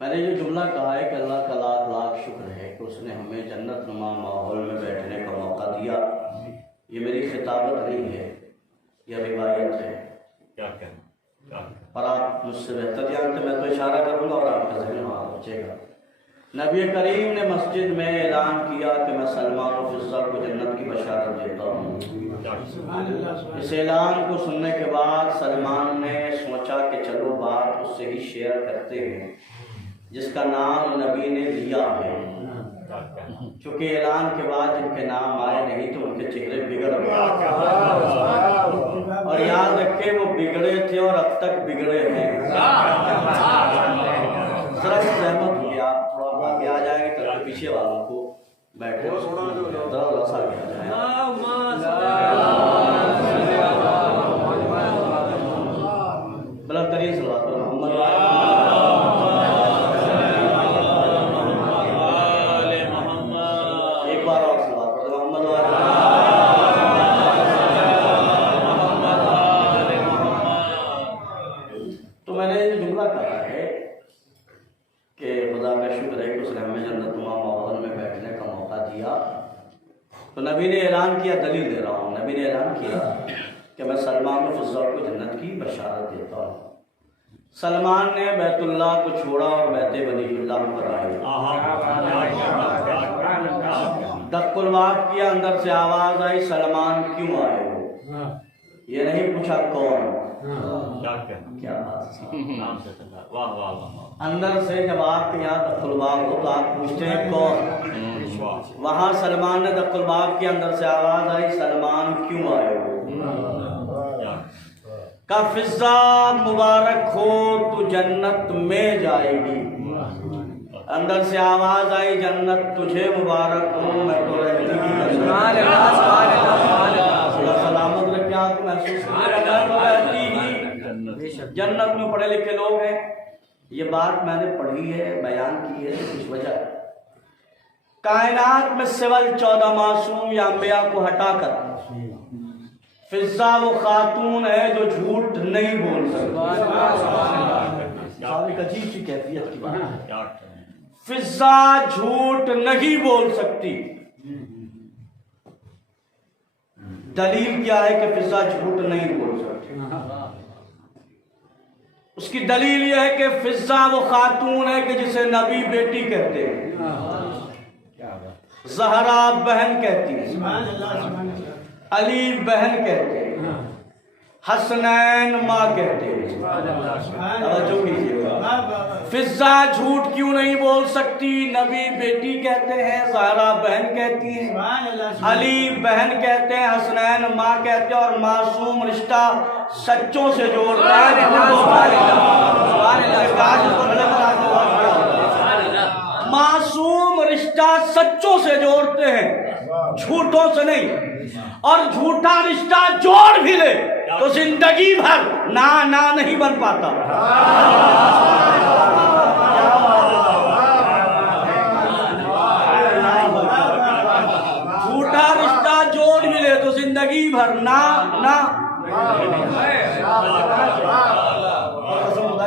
मैंने ये जुमला कहा है कि अल्लाह का लाख लाख शुक्र है कि उसने हमें जन्नत नुमा माहौल में बैठने का मौका दिया। ये मेरी खिताबत नहीं है, यह रिवायत है। और आप मुझसे बेहतर जानते, मैं तो इशारा करूँगा और आपका ज़हन वहाँ पहुँचेगा। नबी करीम ने मस्जिद में ऐलान किया कि मैं सलमान और फिज़ा को जन्नत की बशारत देता हूँ। इस ऐलान को सुनने के बाद सलमान ने सोचा कि चलो बात उससे ही शेयर करते हैं जिसका नाम नबी ने लिया है, क्योंकि ऐलान के बाद जिनके नाम आए नहीं तो उनके चेहरे बिगड़ गए। और याद रखे वो बिगड़े थे और अब तक बिगड़े हैं। जरा सहमत हो गया, थोड़ा आगे आ जाएंगे तो पीछे वालों को बैठे बड़ा तरीन सलवात मोहम्मद एक बार और सलवात मोहम्मद। तो मैंने ये जुमला कहा है कि खुदा का शुक्र है कि उसने हमें जन्नतनुमा माहौल में बैठने का मौका दिया। तो नबी ने ऐलान किया, दलील दे रहा हूँ, नबी ने ऐलान किया कि मैं सलमान और फिज़ा को जन्नत की बशारत देता हूँ। सलमान ने बैतुल्लाह को छोड़ा और बैते बनीउल्लाह पर आए। दक्कुलबाब के अंदर से आवाज आई, सलमान क्यों आए हो? ये नहीं पूछा कौन। क्या बात, अंदर से जब आपके यहाँ दक्कुलबाब हो तो आप पूछते हैं कौन। वहाँ सलमान ने दक्कुलबाब के अंदर से आवाज आई, सलमान क्यों आए हो? का फिजा मुबारक हो तू जन्नत में जाएगी। अंदर से आवाज आई जन्नत तुझे मुबारक हो मैं तो रहती ही सलामत रखे आपको महसूस रहती ही जन्नत में। पढ़े लिखे लोग हैं, ये बात मैंने पढ़ी है, बयान की है। इस वजह कायनात में सिवल 14 मासूम या अंबिया को हटाकर फिजा वो खातून है जो झूठ नहीं बोल सकती। अजीब सी कैफियत की बात, फिजा झूठ नहीं बोल सकती। दलील क्या है कि फिजा झूठ नहीं बोल सकती? उसकी दलील यह है कि फिजा वो खातून है कि जिसे नबी बेटी कहते हैं, ज़हरा बहन कहती है, अली बहन कहते हैं, हसनैन माँ कहते हैं। फिजा झूठ क्यों नहीं बोल सकती? नबी बेटी कहते हैं, ज़हरा बहन कहती है, अली बहन कहते हैं, हसनैन माँ कहते हैं, और मासूम रिश्ता सच्चों से जोड़ता है। मासूम रिश्ता सच्चों से जोड़ते हैं, झूठों से नहीं। और झूठा रिश्ता जोड़ भी ले तो जिंदगी भर ना नहीं बन पाता। झूठा रिश्ता जोड़ भी ले तो जिंदगी भर ना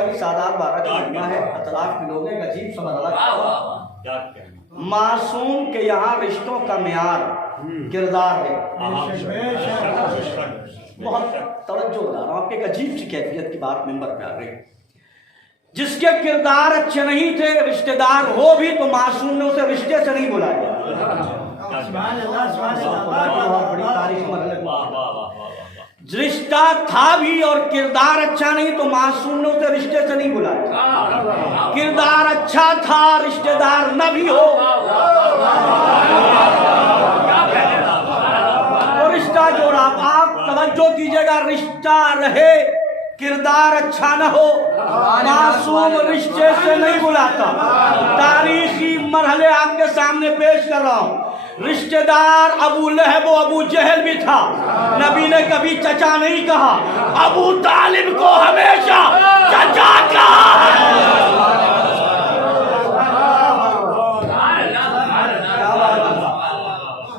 की सादात 12 का महीना है, अतलाफ के लोग एक अजीब सा मसला। मासूम के यहाँ रिश्तों का मियार किरदार है। बहुत तवज्जो ला रहा हूं, आपके एक अजीब सी कैफियत की बात मिंबर पे आ गई। जिसके किरदार अच्छे नहीं थे, रिश्तेदार हो भी तो मासूम ने उसे रिश्ते से नहीं बुलाया। रिश्ता था भी और किरदार अच्छा नहीं तो मासूम ने उसे रिश्ते से नहीं बुलाया। किरदार अच्छा था, रिश्तेदार न भी हो तो रिश्ता जोड़ा। आप तवज्जो कीजिएगा, रिश्ता रहे किरदार अच्छा न हो, मासूम रिश्ते से नहीं बुलाता। तारीखी मरहले आपके सामने पेश कर रहा हूं। रिश्तेदार अबू लहब व अबू जहल भी था, नबी ने कभी चचा नहीं कहा, अबू तालिब को हमेशा चचा कहा।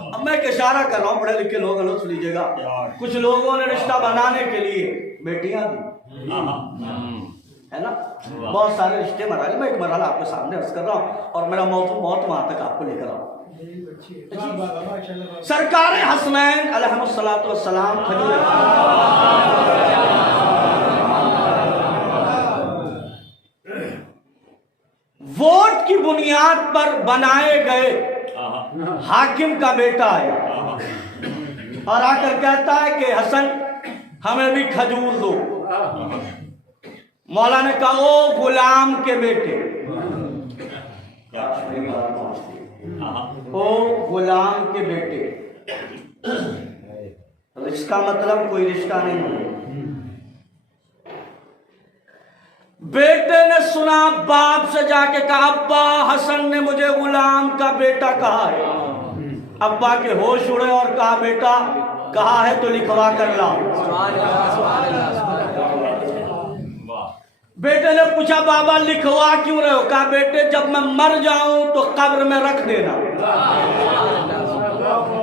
अब मैं एक इशारा कर रहा हूँ, पढ़े लिखे लोग अलग सुन लीजिएगा। कुछ लोगों ने रिश्ता बनाने के लिए बेटियां दी, है ना, बहुत सारे रिश्ते बना लिए। मैं एक मरहला आपके सामने अर्ज कर रहा हूँ और मेरा मौजूद बहुत वहां तक आपको लेकर आऊँ। सरकार हसनैन अलैहिस्सलातु वस्सलाम वोट की बुनियाद पर बनाए गए हाकिम का बेटा आया और आकर कहता है कि हसन हमें भी खजूर दो। मौला ने कहा ओ गुलाम के बेटे, ओ गुलाम के बेटे, तो इसका मतलब कोई रिश्ता नहीं है। बेटे ने सुना, बाप से जाके कहा अब्बा हसन ने मुझे गुलाम का बेटा कहा है। अब्बा के होश उड़े और कहा बेटा कहा है तो लिखवा कर लाओ। बेटे ने पूछा बाबा लिखवा क्यों रहे हो? कहा बेटे जब मैं मर जाऊं तो कब्र में रख देना।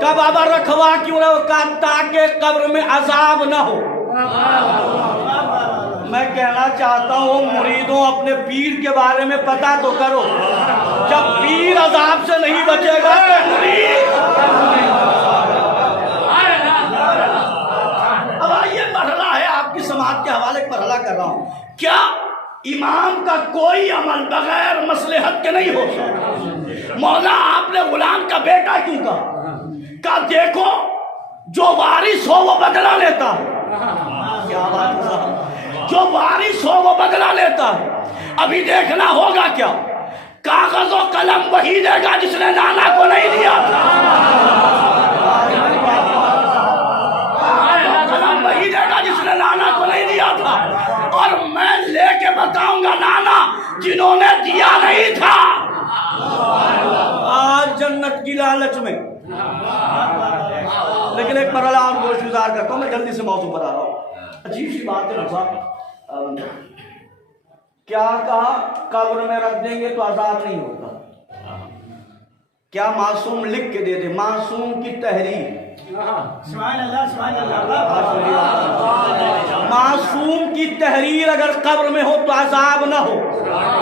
कहा बाबा रखवा क्यों रहे हो? कहा ताकि कब्र में अजाब ना हो। मैं कहना चाहता हूं मुरीदों अपने पीर के बारे में पता तो करो। जब पीर अजाब से नहीं बचेगा तो मुरीद। अब ये मरहला है, आपकी समाज के हवाले मरहला कर रहा हूं। क्या इमाम का कोई अमल बगैर मसलहत के नहीं हो सकता? मौला आपने गुलाम का बेटा क्यों कहा? देखो जो वारिस हो वो बदला लेता है। क्या बात है, जो वारिस हो वो बदला लेता है। अभी देखना होगा क्या, कागज और कलम वही देगा जिसने नाना को नहीं दिया था। कलम वही देगा जिसने नाना को नहीं दिया था, और मैं लेके बताऊंगा नाना जिन्होंने दिया नहीं था। आज जन्नत की लालच में, लेकिन एक मरला और गोशगुजार करता हूँ, मैं जल्दी से मौजूद बता रहा हूँ। अजीब सी बात है साहब, क्या कहा कब्र में रख देंगे तो अजाब नहीं होगा। क्या मासूम लिख के दे दे, मासूम की तहरीर, मासूम की तहरीर अगर कब्र में हो तो अजाब ना हो,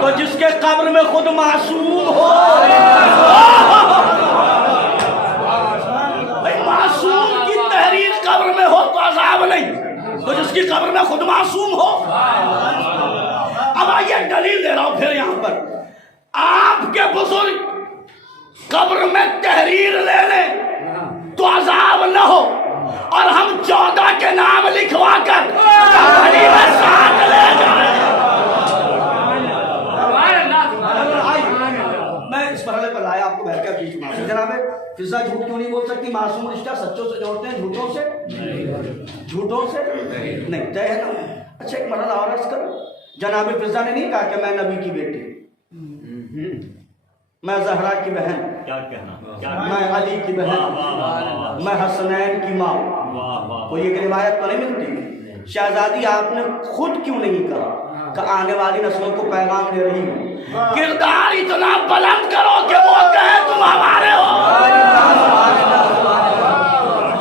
तो जिसके कब्र में खुद मासूम हो, भाई मासूम की तहरीर कब्र में हो तो अजाब नहीं, तो जिसकी कब्र में खुद मासूम हो। अब आइए दलील दे रहा हूं फिर यहां पर, आपके बुजुर्ग कब्र में तहरीर ले ले तो अजाब न हो, और हम 14 के नाम लिखवा कर गाड़ी में साथ ले जाए। मैं इस मरहले पर लाया आपको बैठ कर बीच में। जनाब फिजा झूठ क्यों नहीं बोल सकती? मासूम रिश्ता सच्चों से जोड़ते हैं, झूठों से नहीं, तय है ना। अच्छा एक मरहला और अर्ज करो, जनाब फिजा ने नहीं कहा कि मैं नबी की बेटी, मैं जहरा की बहन, क्या कहना, मैं अली की बहन, मैं हसनैन की माँ, कोई एक रिवायत तो नहीं मिलती। शहजादी आपने खुद क्यों नहीं कहा कि आने वाली नस्लों को पैगाम दे रही हूँ? किरदार इतना बुलंद करो कि वो कहे तुम हमारे हो,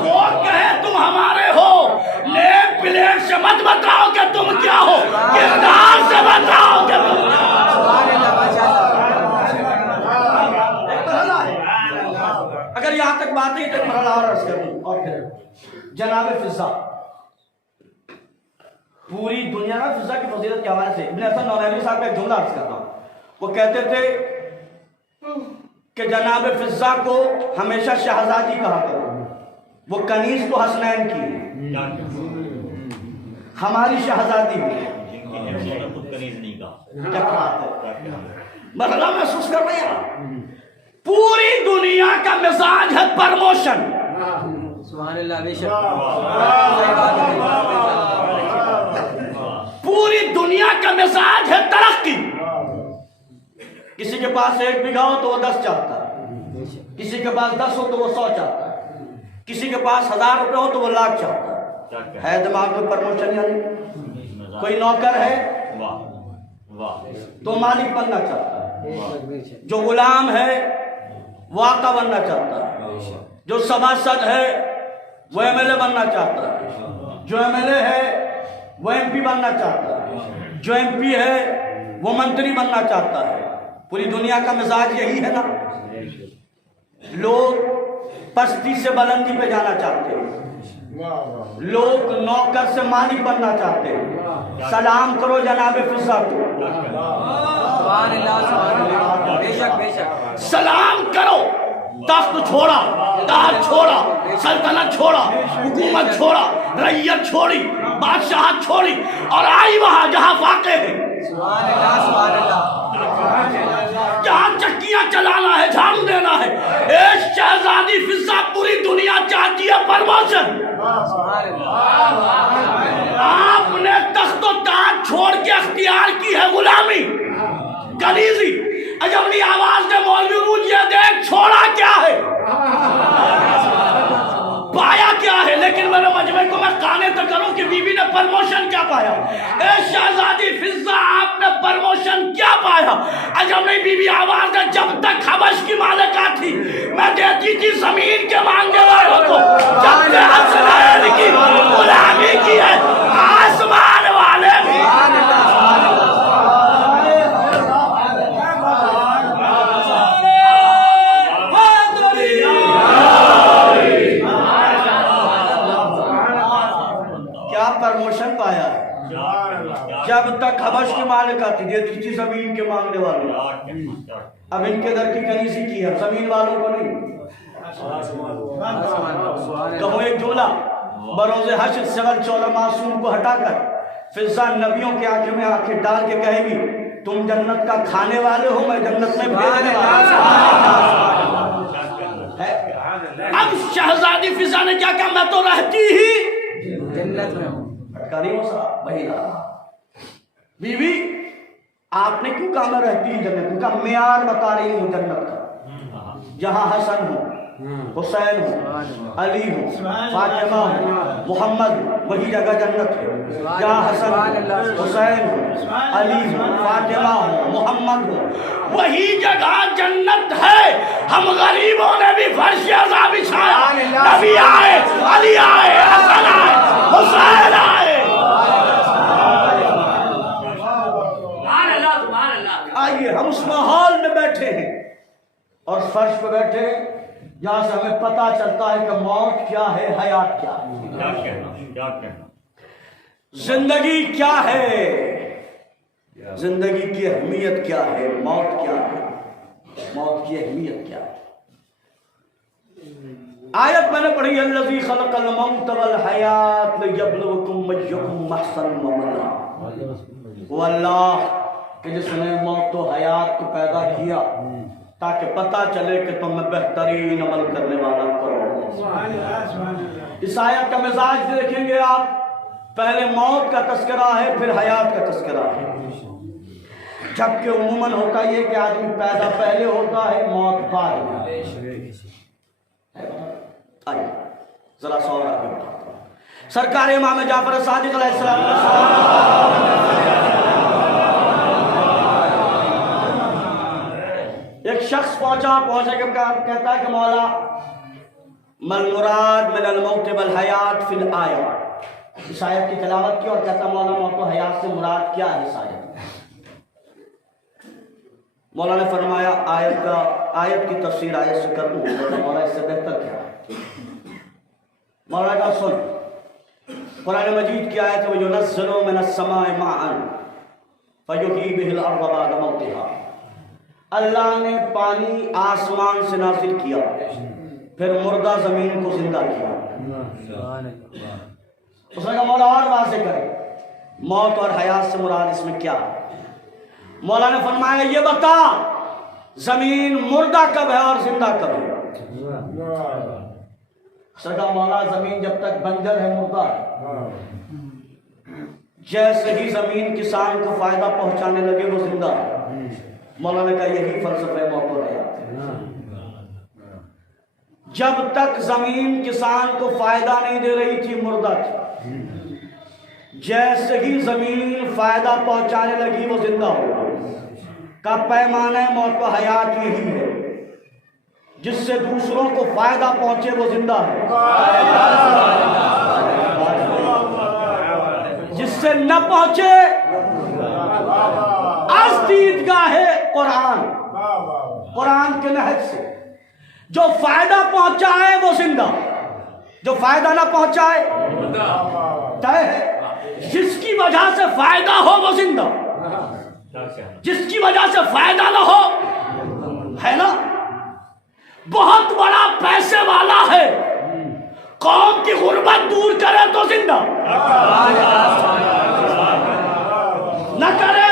वो कहे तुम हमारे हो। नेम प्लेट से मत बताओ कि तुम क्या हो, किरदार से बताओ कि तुम क्या हो। अगर यहां तक बात है तो मरहला और अर्ज करूं। और फिर जनाब फिजा, पूरी दुनिया ना फिजा की फजीलत के हवाले से इब्न हसन नौनवी साहब का एक जुमला अर्ज करता हूं। वो कहते थे कि जनाब फिजा को हमेशा शहजादी कहा करो, वो कनीज तो हसनैन की है, हमारी शहजादी है। क्या बात है, मरहला महसूस कर रहे हैं। पूरी दुनिया का मिजाज है प्रमोशन, पूरी दुनिया का मिजाज है तरक्की। किसी के पास 1 बीघा हो तो वो 10 चाहता है, किसी के पास 10 हो तो वो 100 चाहता है, किसी के पास 1000 रुपए हो तो वो 1,00,000 चाहता है दिमाग में प्रमोशन या नहीं? कोई नौकर है तो मालिक बनना चाहता है, जो गुलाम है वो आका बनना चाहता है, जो सभासद है वो एमएलए बनना चाहता है, जो एमएलए है वो एमपी बनना चाहता है, जो एमपी है वो मंत्री बनना चाहता है। पूरी दुनिया का मिजाज यही है ना। लोग पस्ती से बुलंदी पे जाना चाहते हैं, लोग नौकर से मालिक बनना चाहते हैं। सलाम करो जनाब फिजा को, सलाम करो। तख्त छोड़ा, ताज छोड़ा, सल्तनत छोड़ा, हुकूमत छोड़ा, रैयत छोड़ी, बादशाह छोड़ी, और आई वहां जहां वाक़े है, जहां चक्कियां चलाना है, झाड़ू देना है। एक शहजादी फिजा पूरी दुनिया चाहती है प्रमोशन। आपने तख्तो ताज छोड़ के अख्तियार की है गुलामी। कनीजी अजमली आवाज ने मौलवी मुझे देख छोड़ा क्या है, पाया क्या है। लेकिन मेरे मजमे को मैं काने तो करूं कि बीबी ने प्रमोशन क्या पाया। ए शहजादी फिजा आपने प्रमोशन क्या पाया? अजमली बीबी आवाज ने जब तक हबश की मालिका थी मैं देती थी जमीन के मांगने वालों को, जब से हसनैन की गुलामी की है आसमान वाले भी। प्रमोशन पाया जब तक हबश की मालिका थी, देती थी जमीन के मांगने वालों। अब इनके दर की कनीजी की है, जमीन वालों को नहीं। कहो एक जुमला, बरोज़े हश्र सगल चौला मासूम को हटाकर फिजा नबियों के आंखें में आंखें डाल के कहेगी तुम जन्नत का खाने वाले हो, मैं जन्नत में भेजने वाला। अब शहजादी फिजा ने क्या कहा, मैं तो रहती ही जन्नत में हूं। करीम साहब वही रहा। बीवी आपने क्यों कहा मैं रहती हूँ जन्नत, उनका मेयार बता रही हूँ जन्नत का, जहाँ हसन हो, हुसैन हो, अली हो, फातिमा हो, मोहम्मद हो, वही जगह जन्नत है। जहाँ हसन हो, हुसैन हो, अली हो, फातिमा हो, मोहम्मद हो, वही जगह जन्नत है। हम गरीबों ने भी फर्श अज़ा बिछाया, नबी आए, अली आए, हसन आए, हुसैन आए। आइए हम उस माहौल में बैठे हैं और फर्श पे बैठे हैं जहां से हमें पता चलता है कि मौत क्या है, हयात क्या है, क्या कहना, जिंदगी क्या है, जिंदगी की अहमियत क्या है, मौत क्या है, मौत की अहमियत क्या है। आयत मैंने पढ़ी, अल्लज़ी खलक़ल मौत वल हयात लियब्लुवकुम अय्युकुम अहसनु अमला। वो अल्लाह कि जिसने मौत व हयात को पैदा किया ताकि पता चले कि तुम बेहतरीन अमल करने वाला करो। इस आयत का मिजाज देखेंगे आप, पहले मौत का तस्करा है, फिर हयात का तस्करा है। जबकि उम्मन होता यह कि आदमी पैदा पहले होता है, मौत बाद में। आइए जरा सौ आगे बताता हूं। सरकार इमाम जाफर सादिक अलैहिस्सलाम, एक शख्स पहुंचे के कहता है कि मौला मल मुराद मिनल मौत वल हयात फिल आयत। इस आयत की तिलावत की और कहता मौला मौत व हयात से मुराद क्या है इस आयत। मौला ने फरमाया आयत की तफसीर आयत से कर दूं, तो मौला इससे बेहतर क्या है। मौला का सुन, कुरान मजीद की आयत है, युनज़्ज़िलु मिनस समाइ माअन फयुहयी बिहिल अर्ज़ बअद मौतिहा। अल्लाह ने पानी आसमान से नाज़िल किया, फिर मुर्दा जमीन को जिंदा किया। उसने कहा मौला और वाज़ेह करे मौत और हयात से मुराद इसमें क्या है। मौला ने फरमाया ये बता जमीन मुर्दा कब है और जिंदा कब है। उसने मौला जमीन जब तक बंजर है मुर्दा है, जैसे ही जमीन किसान को फायदा पहुंचाने लगे वो जिंदा है। मौला ने कहा यही फलसफा मौत और हयात है। जब तक जमीन किसान को फायदा नहीं दे रही थी मुर्दा थी, जैसे ही जमीन फायदा पहुंचाने लगी वो जिंदा हो गई। का पैमाना मौत व हयात यही है, जिससे दूसरों को फायदा पहुंचे वो जिंदा है, जिससे न पहुंचे दीदगाह है कुरान। कुरान के नहज से जो फायदा पहुंचाए वो जिंदा, जो फायदा ना पहुंचाए तय है। जिसकी वजह से फायदा हो वो जिंदा, जिसकी वजह से फायदा ना हो, है ना, बहुत बड़ा पैसे वाला है, कौम की गुर्बत दूर करे तो जिंदा, न करे।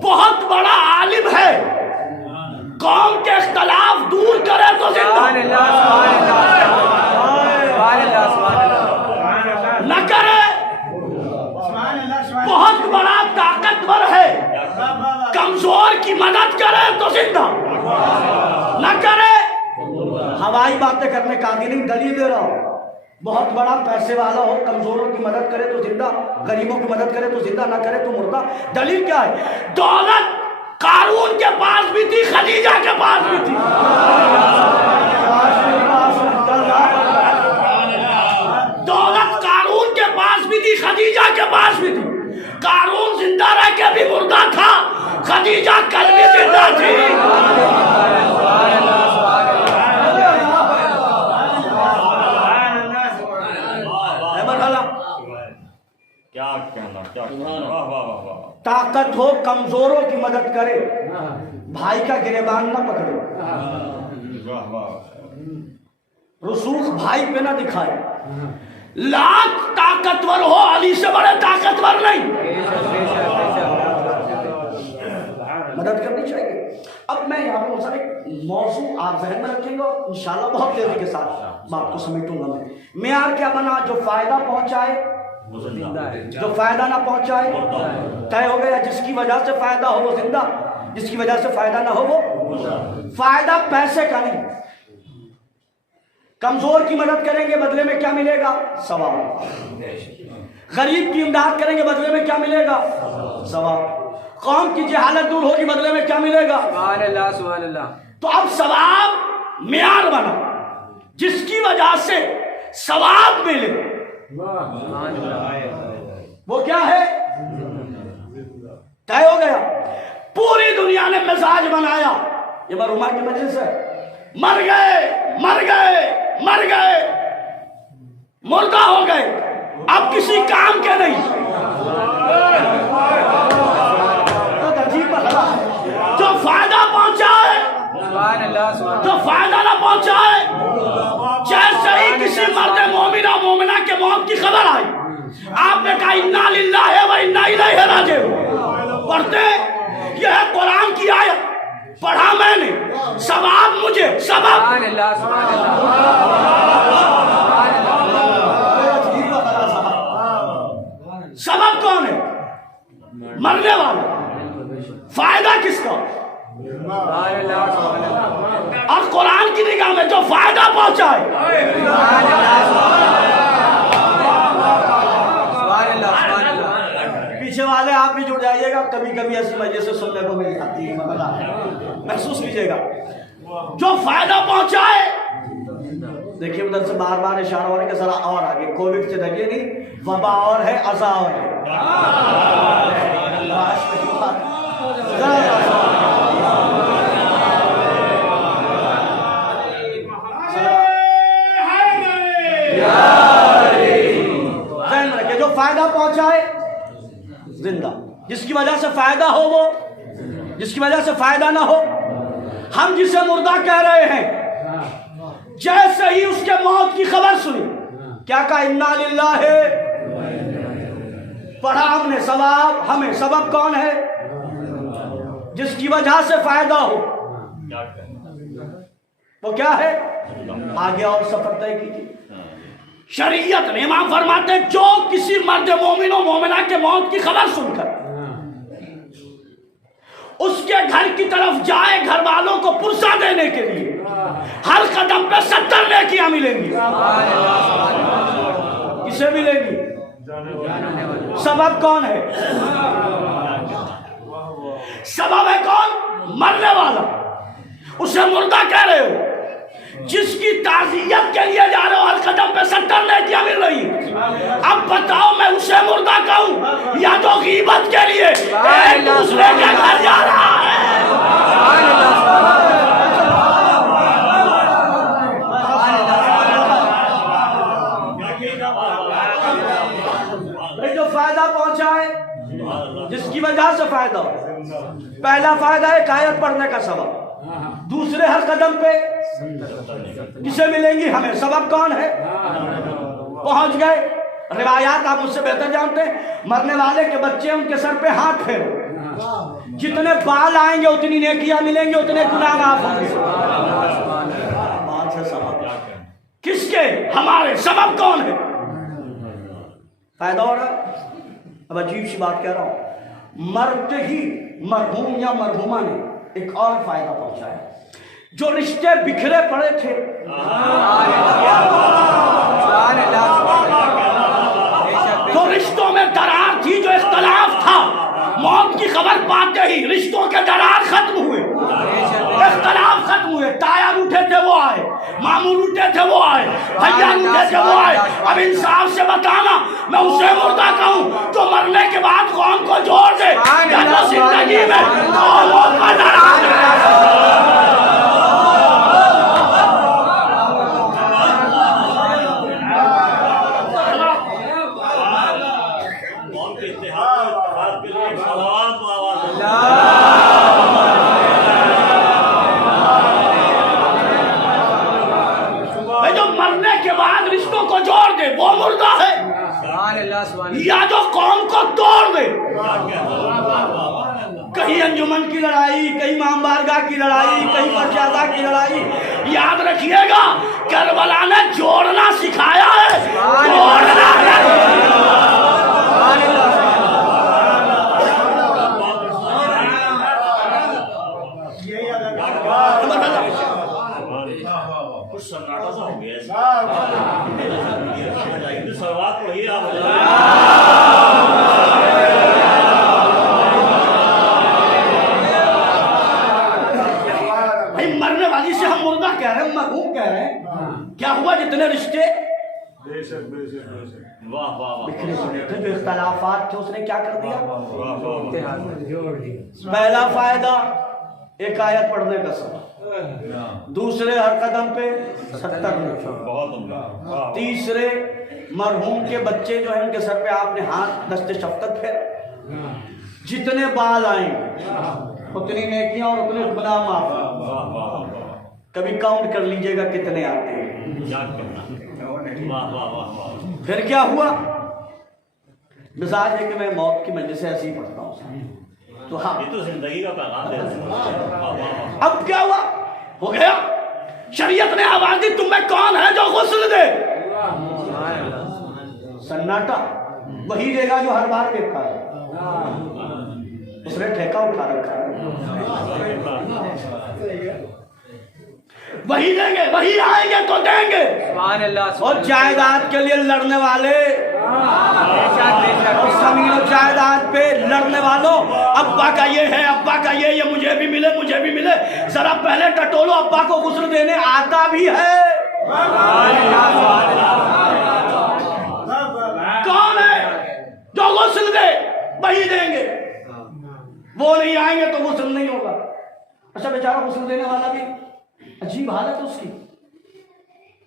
बहुत बड़ा आलिम है, कौम के इख्तलाफ दूर करे तो जिंदा, न करे। बहुत बड़ा ताकतवर है, कमजोर की मदद करे तो जिंदा, न करे। हवाई बातें करने का आदि नहीं, दलील दे रहा हूं। बहुत बड़ा पैसे वाला हो, कमजोरों की मदद करे तो जिंदा, गरीबों की मदद करे तो जिंदा, ना करे तो मुर्दा। दलील क्या है? दौलत कारून के पास भी थी, खदीजा के पास भी थी। दौलत कारून के पास भी थी, खदीजा के पास भी थी। कारून जिंदा रह के भी मुर्दा था, खदीजा कल भी जिंदा थी। क्या कहना, क्या कहना, वाह वाह वाह वाह। ताकत हो, कमजोरों की मदद करे, भाई का गिरेबान ना पकड़े, वाह वाह। रसूख भाई पे ना दिखाए। लाख ताकतवर हो, अली से बड़े ताकतवर नहीं, मदद करनी चाहिए। अब मैं यहाँ मौलवी साहब एक मौजू आप जहन में रखेंगे और इंशाल्लाह बहुत तेजी के साथ बात को समेटूंगा मैं। मेयार क्या बना? जो फायदा पहुंचाए, जो फायदा ना पहुंचाए तय हो गया। जिसकी वजह से फायदा हो वो जिंदा, जिसकी वजह से फायदा ना हो वो। फायदा पैसे का नहीं, कमजोर की मदद करेंगे बदले में क्या मिलेगा? सवाब। गरीब की इमदाद करेंगे बदले में क्या मिलेगा? सवाब। कौम की जहालत दूर होगी बदले में क्या मिलेगा? सुभान अल्लाह। तो अब सवाब मेयार बना, जिसकी वजह से सवाब मिले वो क्या है? तय हो गया। पूरी दुनिया ने मिजाज बनाया, ये मरहुमा की मजलिस है, मर गए मर गए मर गए, मुर्दा हो गए, अब किसी काम के नहीं। जो फायदा पहुंचाए, जो फायदा ना पहुंचाए, जैसे ही किसी मर्द मोमिना मोमिना के मौत की खबर आई, आपने कहा इन्ना लिल्लाहि व इन्ना इलैहि राजिऊन। पढ़ते यह है कुरान की आयत, पढ़ा मैंने, सवाब मुझे, सबब। सबब कौन है? मरने वाला। फायदा किसका? और कुरान की निगाह में जो फायदा पहुंचाए, पीछे वाले आप भी जुड़ जाइएगा, कभी कभी ऐसी वजह से सुनने को मिल जाती है, महसूस कीजिएगा। जो फायदा पहुंचाए, देखिए उधर से बार बार इशारा हो रहा है कि जरा और आगे, कोविड से लगे नहीं, वबा और है, अज़ा और है। जो फायदा पहुंचाए जिंदा, जिसकी वजह से फायदा हो वो, जिसकी वजह से फायदा ना हो। हम जिसे मुर्दा कह रहे हैं, जैसे ही उसके मौत की खबर सुनी, क्या कहा? इन्ना लिल्लाहि, पढ़ा हमने, सवाब हमें। सबब कौन है? जिसकी वजह से फायदा हो, वो क्या है? आगे और सफर तय कीजिए। शरीयत ने, इमाम फरमाते हैं, जो किसी मर्द मोमिनो मोमिना के मौत की खबर सुनकर उसके घर की तरफ जाए, घर वालों को पुरसा देने के लिए हर कदम पे 70 नेकियां मिलेंगी। किसे मिलेंगी? सबब कौन है? सबब है कौन? मरने वाला। उसे मुर्दा कह रहे हो, जिसकी ताज़ियत के लिए जा रहे हो, हर कदम पे 70 नेकियां मिल रही। अब बताओ मैं उसे मुर्दा कहूं या जो गीबत के लिए एक दूसरे के घर जा रहा है? जो फायदा पहुंचाए, जिसकी वजह से फायदा हो। पहला फायदा है आयत पढ़ने का सबब, दूसरे हर कदम पे किसे मिलेंगी? हमें। सबब कौन है? पहुंच गए। रिवायात आप मुझसे बेहतर जानते हैं, मरने वाले के बच्चे उनके सर पे हाथ फेरो, जितने बाल आएंगे उतनी नेकियां मिलेंगे, उतने गुनाह माफ होंगे। बात है सबब किसके? हमारे। सबब कौन है? फायदा हो रहा है। अब अजीब सी बात कह रहा हूं, मरते ही मरहूम या मरहूमा ने एक और फायदा पहुंचाया। जो रिश्ते बिखरे पड़े थे, जो रिश्तों में दरार थी, जो इख्तलाफ था, मौत की खबर पाते ही रिश्तों के दरार खत्म हुए, इख्तलाफ खत्म हुए। ताया रूठे थे वो आए, मामू रूठे थे वो आए, भैया रूठे थे वो आए। अब इंसाफ से बताना, मैं उसे मुर्दा कहूं जो मरने के बाद कौम को जोड़ दे, या जो जिंदगी में मौत का दरार है। वो मुर्दा है, या जो कौम को तोड़ दे। कहीं अंजुमन दुश्मन की लड़ाई, कहीं इमाम बारगाह की लड़ाई, कहीं परशादा की लड़ाई। याद रखिएगा, करबला ने जोड़ना सिखाया है, जोड़ना कुछ सन्नाटा सा हो गया। शुरुआत तो ही आप भाई, मरने वाली से हम मुर्दा कह रहे हैं, मरहूम कह रहे हैं। क्या हुआ? जितने रिश्ते वाह वाह वाह बिखरे पड़े थे, जो इख्तलाफात थे, उसने क्या कर दिया? वाह। पहला फायदा एक आयत पढ़ने का सब, दूसरे हर कदम पे 70 बहुत उम्दा। वाह। तीसरे मरहूम के बच्चे जो है उनके सर पे आपने हाथ दस्ते शफकत फेर। जितने बाल आएंगे उतनी नेकियां और उतने गुनाह माफ। वाह वाह वाह। कभी काउंट कर लीजिएगा कितने आते हैं। याद करना। वाह वाह वाह वाह। फिर क्या हुआ? मिजाज है कि मैं मौत की मजलिस से ऐसे ही पढ़ता हूँ। तो हाँ, ये तो जिंदगी का पैगाम दे रहे हैं। वाह वाह वाह। अब क्या हुआ? हो गया। शरीयत ने आवाज दी, तुम में कौन है जो गुस्ल दे? सन्नाटा। वही देगा जो हर बार देखता है, उसने ठेका उठा रखा है। वही देंगे, वही आएंगे तो देंगे। और जायदाद के लिए लड़ने वाले और जमीन और जायदाद पे लड़ने वालों, अब्बा का ये है, अब्बा का ये मुझे भी मिले, मुझे भी मिले। जरा पहले टटोलो, अब्बा को गुस्ल देने आता भी है। कौन है जो गुस्ल दे? वही देंगे। वो नहीं आएंगे तो गुस्ल नहीं होगा। अच्छा, बेचारा गुस्ल देने वाला भी अजीब हालत है उसकी,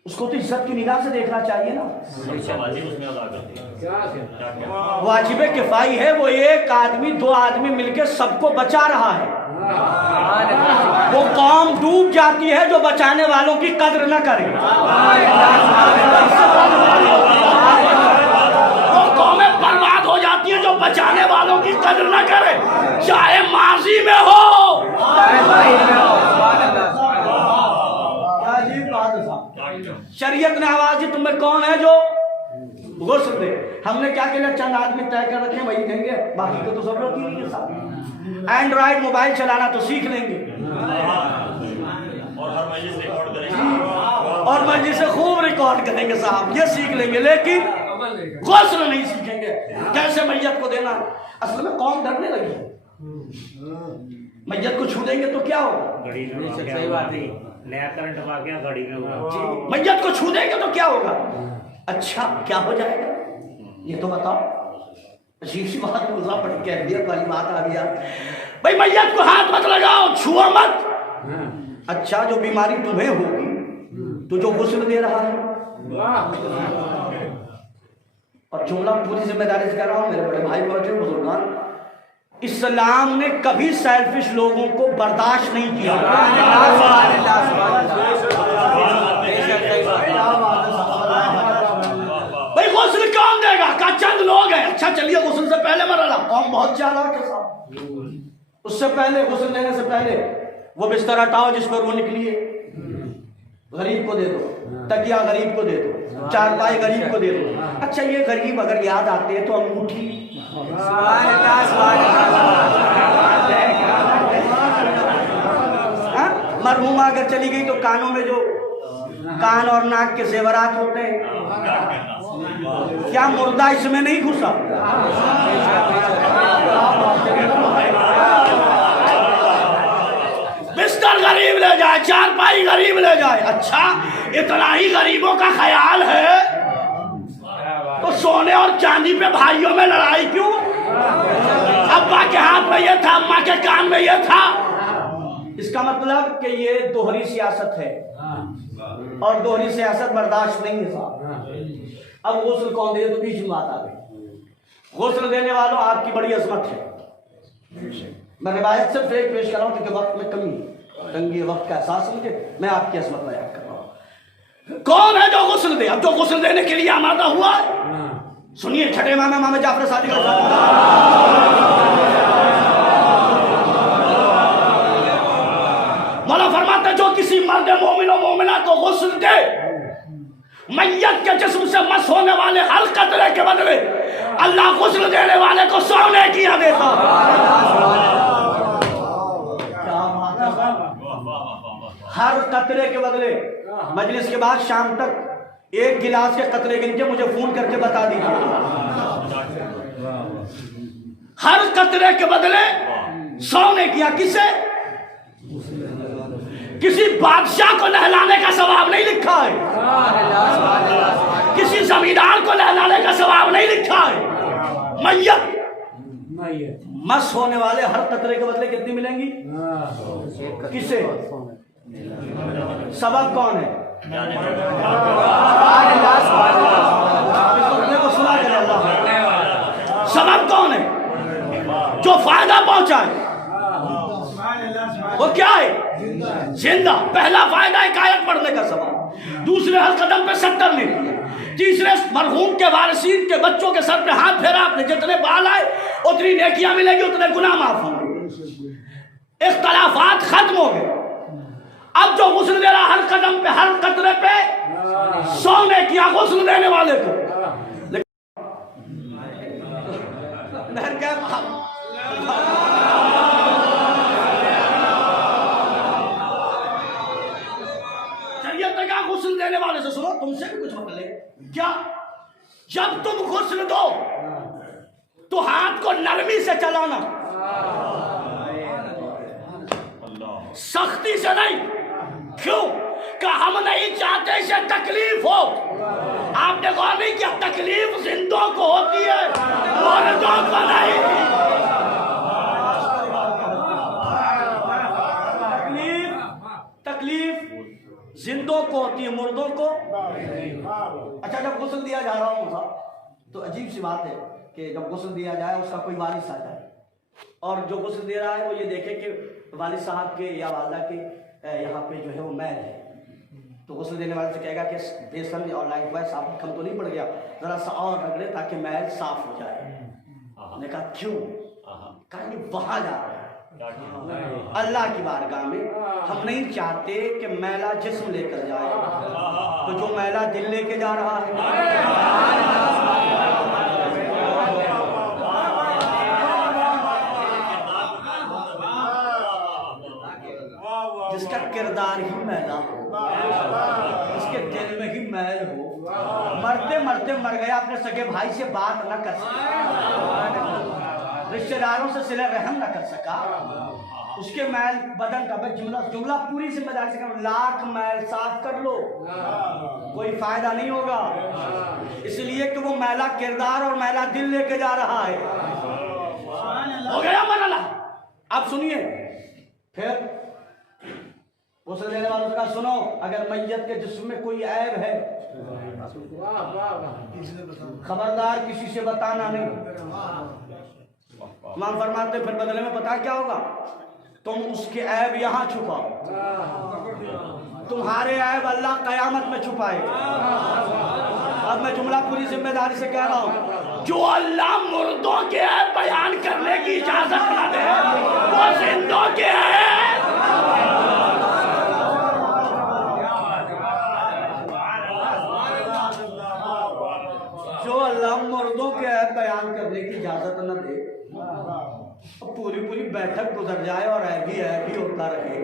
उसको तो इज्जत की निगाह से देखना चाहिए ना। वाजिब उसमें अदा करती है। वाजिब किफाई है, वो एक आदमी दो आदमी मिलकर सबको बचा रहा है। वो कौम डूब जाती है जो बचाने वालों की कद्र न करे। वो कौमें बर्बाद हो जाती है जो बचाने वालों की कद्र न करे, चाहे माजी में हो। शरीयत ने आवाज दी, तुम्हें कौन है जो गुस्ल दे? हमने क्या किया? चंद आदमी तय कर रखे, वही देंगे, बाकी को तो जरूरत ही नहीं है साहब। एंड्रॉइड मोबाइल चलाना तो सीख लेंगे और हर मजलिस रिकॉर्ड करेंगे और मर्जी से खूब रिकॉर्ड करेंगे साहब, ये सीख लेंगे, लेकिन गुस्ल नहीं सीखेंगे। कैसे मैयत को देना? असल में कौन डरने लगी? मैयत को छू देंगे तो क्या होगा? सही बात है, नया करंट आ गया गाड़ी में होगा। मैयत को छू देंगे तो क्या होगा? अच्छा, क्या हो जाएगा ये तो बताओ। अजीब सी बात, मुर्दा पड़ के अहमियत वाली बात आ गया। भाई, मैयत को हाथ मत लगाओ, छुओ मत। अच्छा, जो बीमारी तुम्हें होगी तो जो गुस्ल दे रहा है, और जुमला पूरी जिम्मेदारी से कह रहा हूं मेरे बड़े भाई बहन बुजुर्गान, इस्लाम ने कभी सेल्फिश लोगों को बर्दाश्त नहीं किया। भाई, गुस्ल कौन देगा? का चंद लोग हैं। अच्छा, चलिए, गुस्ल से पहले मरला कौन बहुत चालाक है साहब। उससे पहले, गुस्ल देने से पहले वो बिस्तर हटाओ जिस पर वो निकली है, गरीब को दे दो। तकिया गरीब को दे दो, चारपाई गरीब को दे दो। अच्छा, ये गरीब अगर याद आते हैं तो अंगूठी, मरहूमा अगर चली गई तो कानों में जो कान और नाक के जेवरात होते हैं, क्या मुर्दा इसमें नहीं घुसा? बिस्तर गरीब ले जाए, चारपाई गरीब ले जाए। अच्छा, इतना ही गरीबों का ख्याल है तो सोने और चांदी पे भाइयों में लड़ाई क्यों? अब्बा के हाथ में ये था, अम्मा के कान में ये था। इसका मतलब कि ये दोहरी सियासत है और दोहरी सियासत बर्दाश्त नहीं है साहब। अब गुस्ल कौन दे? तो बीच में बात आ गई। गुस्ल देने वालों, आपकी बड़ी अजमत है। मैं रिवायत सिर्फ एक पेश कर रहा हूं क्योंकि वक्त में कमी, तंगी वक्त का एहसास मुझे, मैं आपकी अजमत बयान कर रहा हूं। कौन है जो गुस्ल दे? अब जो गुस्ल देने के लिए आमादा हुआ है, सुनिए, छठे इमाम जाफर सादिक जिस्म से मस होने वाले हर कतरे के बदले अल्लाह गुस्ल देने वाले को 100 नेकियां देता। हर कतरे के बदले। मजलिस के बाद शाम तक एक गिलास के कतरे गिन के मुझे फोन करके बता दीजिए। हर कतरे के बदले 100 नेकियां। किसे? किसी बादशाह को नहलाने का सवाब नहीं लिखा है, किसी जमींदार को नहलाने का सवाब नहीं लिखा है। मैयत मस होने वाले हर कतरे के बदले कितनी मिलेंगी? किसे? सबब कौन है? सबब कौन है? जो फायदा पहुंचाए। वो क्या है? जिंदा। पहला फायदा एक आयत पढ़ने का सवाब, दूसरे हर कदम पे 70 नेकियां, तीसरे मरहूम के वारिसीन के बच्चों के सर पे हाथ फेरा आपने, जितने बाल आए उतनी नेकियां मिलेगी, उतने गुनाह माफ होंगे। इख्तलाफात खत्म हो गए। अब जो गुस्ल दे रहा हर कदम पे हर कतरे पे 100 नेकियां गुस्ल देने वाले को। गुस्ल देने वाले से सुनो, तुमसे भी कुछ मतलब क्या? जब तुम गुस्ल दो तो हाथ को नरमी से चलाना, सख्ती से नहीं। क्यों? कि हम नहीं चाहते इसे तकलीफ हो। आपने गौर नहीं किया? तकलीफ जिंदों को होती है, मुर्दों को नहीं। तकलीफ जिंदों को होती है, मुर्दों को। अच्छा, जब गुस्ल दिया जा रहा होगा तो अजीब सी बात है कि जब गुस्ल दिया जाए उसका कोई वारिस आ जाए और जो गुस्ल दे रहा है वो ये देखे कि वालिद साहब के या वालदा के यहाँ पे जो है वो मैल है, तो गुस्ल देने वाले से कहेगा कि बेसन और लाइफ बॉय साबुन कम तो नहीं पड़ गया, जरा सा और रगड़े ताकि मैल साफ हो जाए। ने कहा क्यों? कहा ये वहां जा रहा है अल्लाह की बारगाह में। हम नहीं चाहते कि मैला जिस्म लेकर जाए, तो जो मैला दिल लेके जा रहा है। जिसका किरदार ही मैला हो, उसके दिल में ही मैल हो, मरते मरते मर गया, अपने सगे भाई से बात न कर सका, रिश्तेदारों से सिले रहम न कर सका, उसके मैल बदन का जुमला पूरी जिम्मेदारी से कर, लाख मैल साफ कर लो, कोई फायदा नहीं होगा, इसलिए कि वो मैला किरदार और मैला दिल लेके जा रहा है। हो गया मरना। अब सुनिए, फिर उसे देने वालों का सुनो, अगर मैयत के जिस्म में कोई ऐब है खबरदार किसी से बताना नहीं। इमाम फरमाते फिर बदले में पता क्या होगा? तुम उसके ऐब यहाँ छुपाओ, तुम्हारे ऐब अल्लाह कयामत में छुपाए। अब मैं जुमला पूरी जिम्मेदारी से कह रहा हूँ, जो अल्लाह मुर्दों के ऐब बयान करने की इजाजत न दे वो जिंदों के ऐब। जो अल्लाह मुर्दों के ऐब बयान करने की इजाजत न दे, पूरी पूरी बैठक गुजर जाए और ऐब ही होता रहे।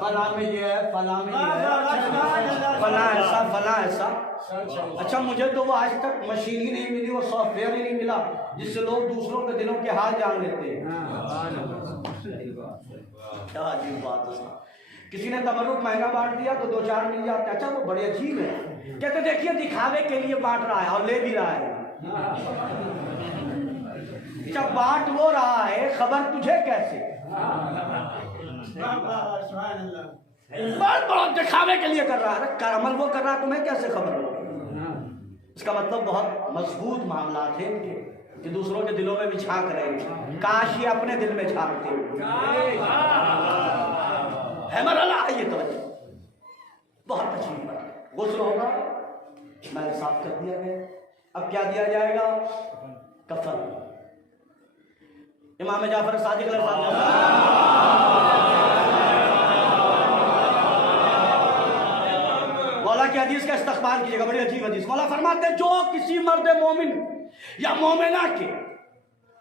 फला में ये है, फला में ये है, फला ऐसा, फला ऐसा। अच्छा, मुझे तो वो आज तक मशीन ही नहीं मिली, वो सॉफ्टवेयर ही नहीं मिला जिससे लोग दूसरों के दिलों के हाल जान लेते हैं। क्या अजीब बात है। किसी ने तबर्रुक महंगा बांट दिया तो 2-4 मिल जाते। अच्छा, वो बड़े अजीब है, कहते देखिए दिखावे के लिए बांट रहा है और ले भी रहा है। जब बांट वो रहा है, खबर तुझे कैसे? बहुत दिखावे के लिए कर रहा है, करमल वो कर रहा है, तुम्हें कैसे खबर हो? इसका मतलब बहुत मजबूत मामला थे इनके कि दूसरों के दिलों में भी झांक रहे हैं। काश ये अपने दिल में झांकते है। मरला आइए तो बहुत अजीब बात। गुस्ल होगा, मैल साफ कर दिया गया, अब क्या दिया जाएगा? कफन। इमाम जाफर सादिक मौला क्या हदीस का इस्तकबाल कीजिएगा, बड़ी अजीब हदीस। मौला फरमाते हैं जो किसी मर्द मोमिन या मोमिना के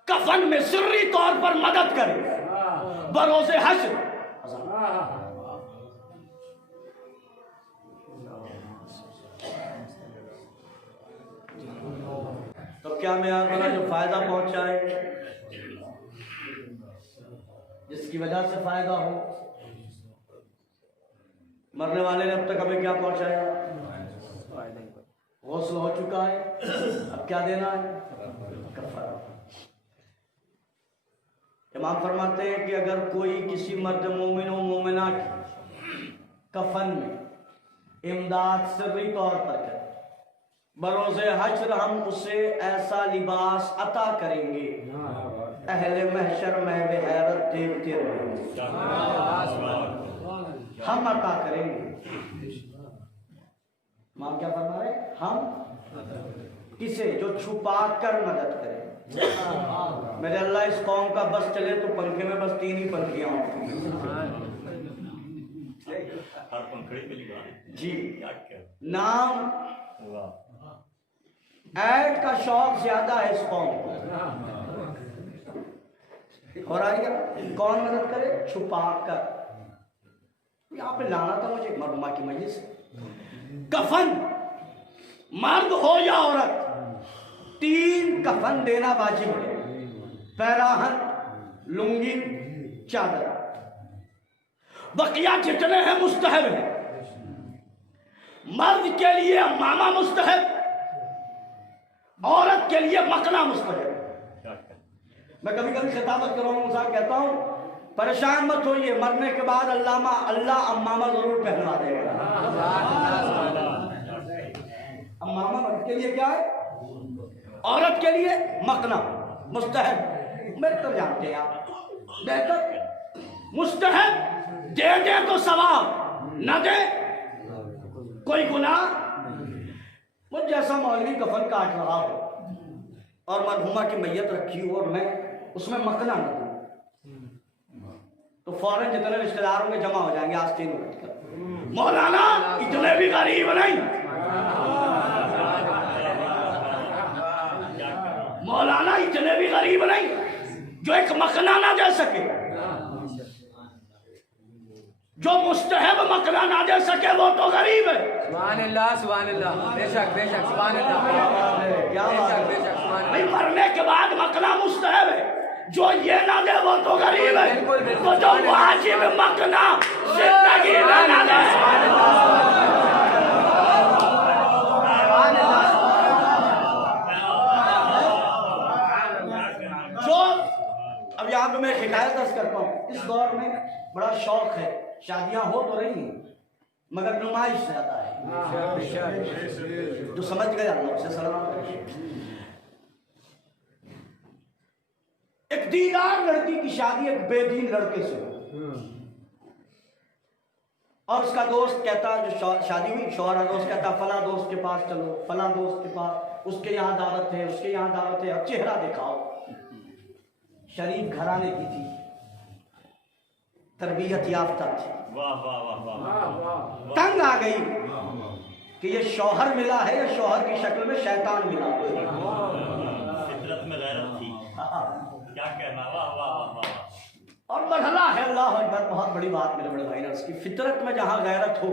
कफन में सिर्री तौर पर मदद करे बरोज़े हश्र, तो क्या मेयार बना जो फायदा पहुंचाए, जिसकी वजह से फायदा हो। मरने वाले ने अब तक हमें क्या पहुंचाया? गौसल हो चुका है, अब क्या देना है? कफन। इमाम फरमाते हैं कि अगर कोई किसी मर्द मोमिन व मोमिना की कफन में इमदाद सिर्री तौर पर करे बरोज़े हश्र, हम उसे ऐसा लिबास अता करेंगे अहले महशर में बेहैरत देखते रहेंगे, हम अता करेंगे। मां क्या फरमा रहे? हम किसे? जो छुपा कर मदद करे। मेरे अल्लाह इस कौम का बस चले तो पंखे में बस 3 ही पंखियां होंगी जी। नाम ऐड का शौक ज्यादा है इस कौम को, और आइए कौन मदद करे? छुपा कर। यहाँ पे लाना था मुझे मरहुमा की मजलिस। कफन मर्द हो या औरत 3 कफन देना वाजिब है, पैराहन, लुंगी, चादर। बकिया जितने हैं मुस्तहब है। मर्द के लिए मामा मुस्तहब, औरत के लिए मकना मुस्तहब। मैं कभी कभी खिताबत कर रहा हूँ, साहब कहता हूँ परेशान मत होइए, मरने के बाद अल्लाह अम्मामा जरूर पहनवा देगा। अम्मामा मर्द के लिए क्या है, औरत के लिए मकना मुस्तहब। बेहतर जानते हैं आप, बेहतर मुस्तहब दे दे तो सवाब, न दे कोई गुनाह। मुझ जैसा मौलवी कफन काट रहा हो और मरहुमा की मैयत रखी हो और मैं उसमें मकना न दूं तो फौरन जितने रिश्तेदार होंगे जमा हो जाएंगे आस्तीन उलट कर। मौलाना इतने भी गरीब नहीं, मौलाना इतने भी गरीब नहीं जो एक मकना ना दे सके, जो मुस्तहब मकना ना दे सके वो तो गरीब है। सुभान अल्लाह, सुभान अल्लाह, बेशक बेशक, सुभान अल्लाह, क्या बेशक बेशक, सुभान भाई मरने के बाद मकना मुस्तहब है, जो ये ना दे वो तो गरीब है। तो जो वाजिब मकना जिंदगी में ना दे, जो अब यहाँ पे मैं शिकायत दर्ज करता हूँ, इस दौर में बड़ा शौक है, शादियां हो तो रही हैं मगर नुमाइश ज्यादा है। जो समझ गए अल्लाह से सलाम करें। एक दीदार लड़की की शादी एक बेदीन लड़के से हो और उसका दोस्त कहता, जो शादी हुई, शौहरा दोस्त कहता फला दोस्त के पास चलो, फला दोस्त के पास, उसके यहाँ दावत है, उसके यहाँ दावत है, अब चेहरा दिखाओ। शरीफ घराने की थी, तरबियत याफ्ता थी, तंग आ गई कि ये शौहर मिला है या शौहर की शक्ल में शैतान मिला। फितरत में गैरत थी, क्या कहना, वाह वाह वाह वाह। और मरहला है, अल्लाह अकबर, बहुत बड़ी बात मेरे बड़े भाई ने उसकी। फितरत में जहाँ गैरत हो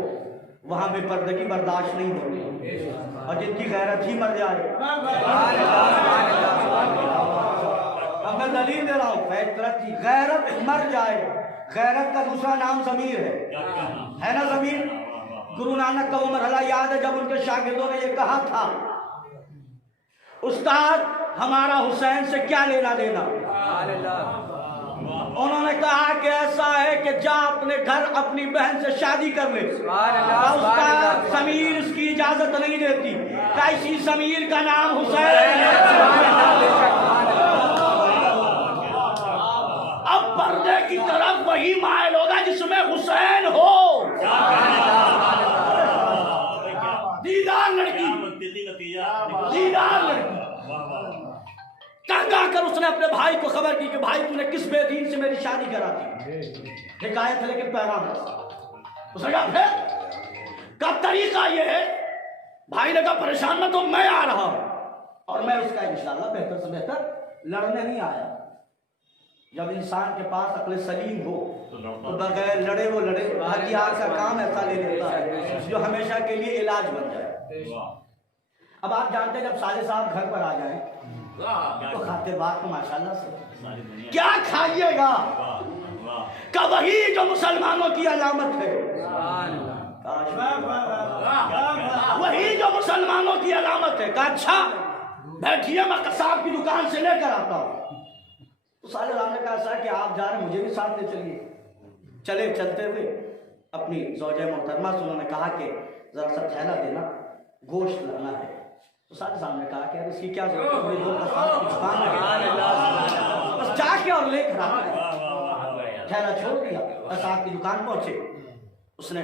वहाँ बेपर्दगी बर्दाश्त नहीं होती, और जिनकी गैरत ही मर जाए। अब मैं दलील दे रहा हूँ, फितरत की गैरत मर जाए। गैरत का दूसरा नाम ज़मीर है ना ज़मीर। गुरु नानक का वो मरहला याद है जब उनके शागिर्दों ने ये कहा था, उस्ताद हमारा हुसैन से क्या लेना देना। उन्होंने कहा कि ऐसा है कि जा अपने घर अपनी बहन से शादी कर ले। उस्ताद समीर इसकी इजाजत नहीं देती, कैसी समीर का नाम हुसैन। अब पर्दे की तरफ वही मायल होगा जिसमें हुसैन हो। दीदार लड़की, दीदार लड़की। तंग आकर उसने अपने भाई को खबर की कि भाई तूने किस बेदीन से मेरी शादी करा दी। हिकायत है लेकिन पैगाम है। उसने कहा फिर का तरीका ये है भाई ने कहा परेशान ना तो मैं आ रहा हूं, और मैं उसका इंशाल्लाह बेहतर से बेहतर लड़ने नहीं आया। जब इंसान के पास अक्ल सलीम हो तो बगैर लड़े वो लड़े, हथियार का काम ऐसा ले लेता है जो हमेशा के लिए इलाज बन जाए। अब आप जानते हैं जब साले साहब घर पर आ जाए तो खाते बात तो माशाल्लाह से क्या खाइएगा का वही जो मुसलमानों की अलामत है, वही जो मुसलमानों की अलामत है। कहा अच्छा बैठिए मैं कसाब की दुकान से लेकर आता हूं। तो साले साहब ने कहा सर कि आप जा रहे हैं, मुझे भी साथ ले चलिए। चले, चलते हुए अपनी ज़ौजा मोहतरमा से उन्होंने कहा कि जरा सा थैला देना, गोश्त लाना है। तो साले साहब ने कहा कि यार इसकी क्या जरूरत है, बड़ी दूर कसाब की दुकान है, बस जाके और लेकर आना। थैला छोड़ दिया, कसाब की दुकान पहुंचे। उसने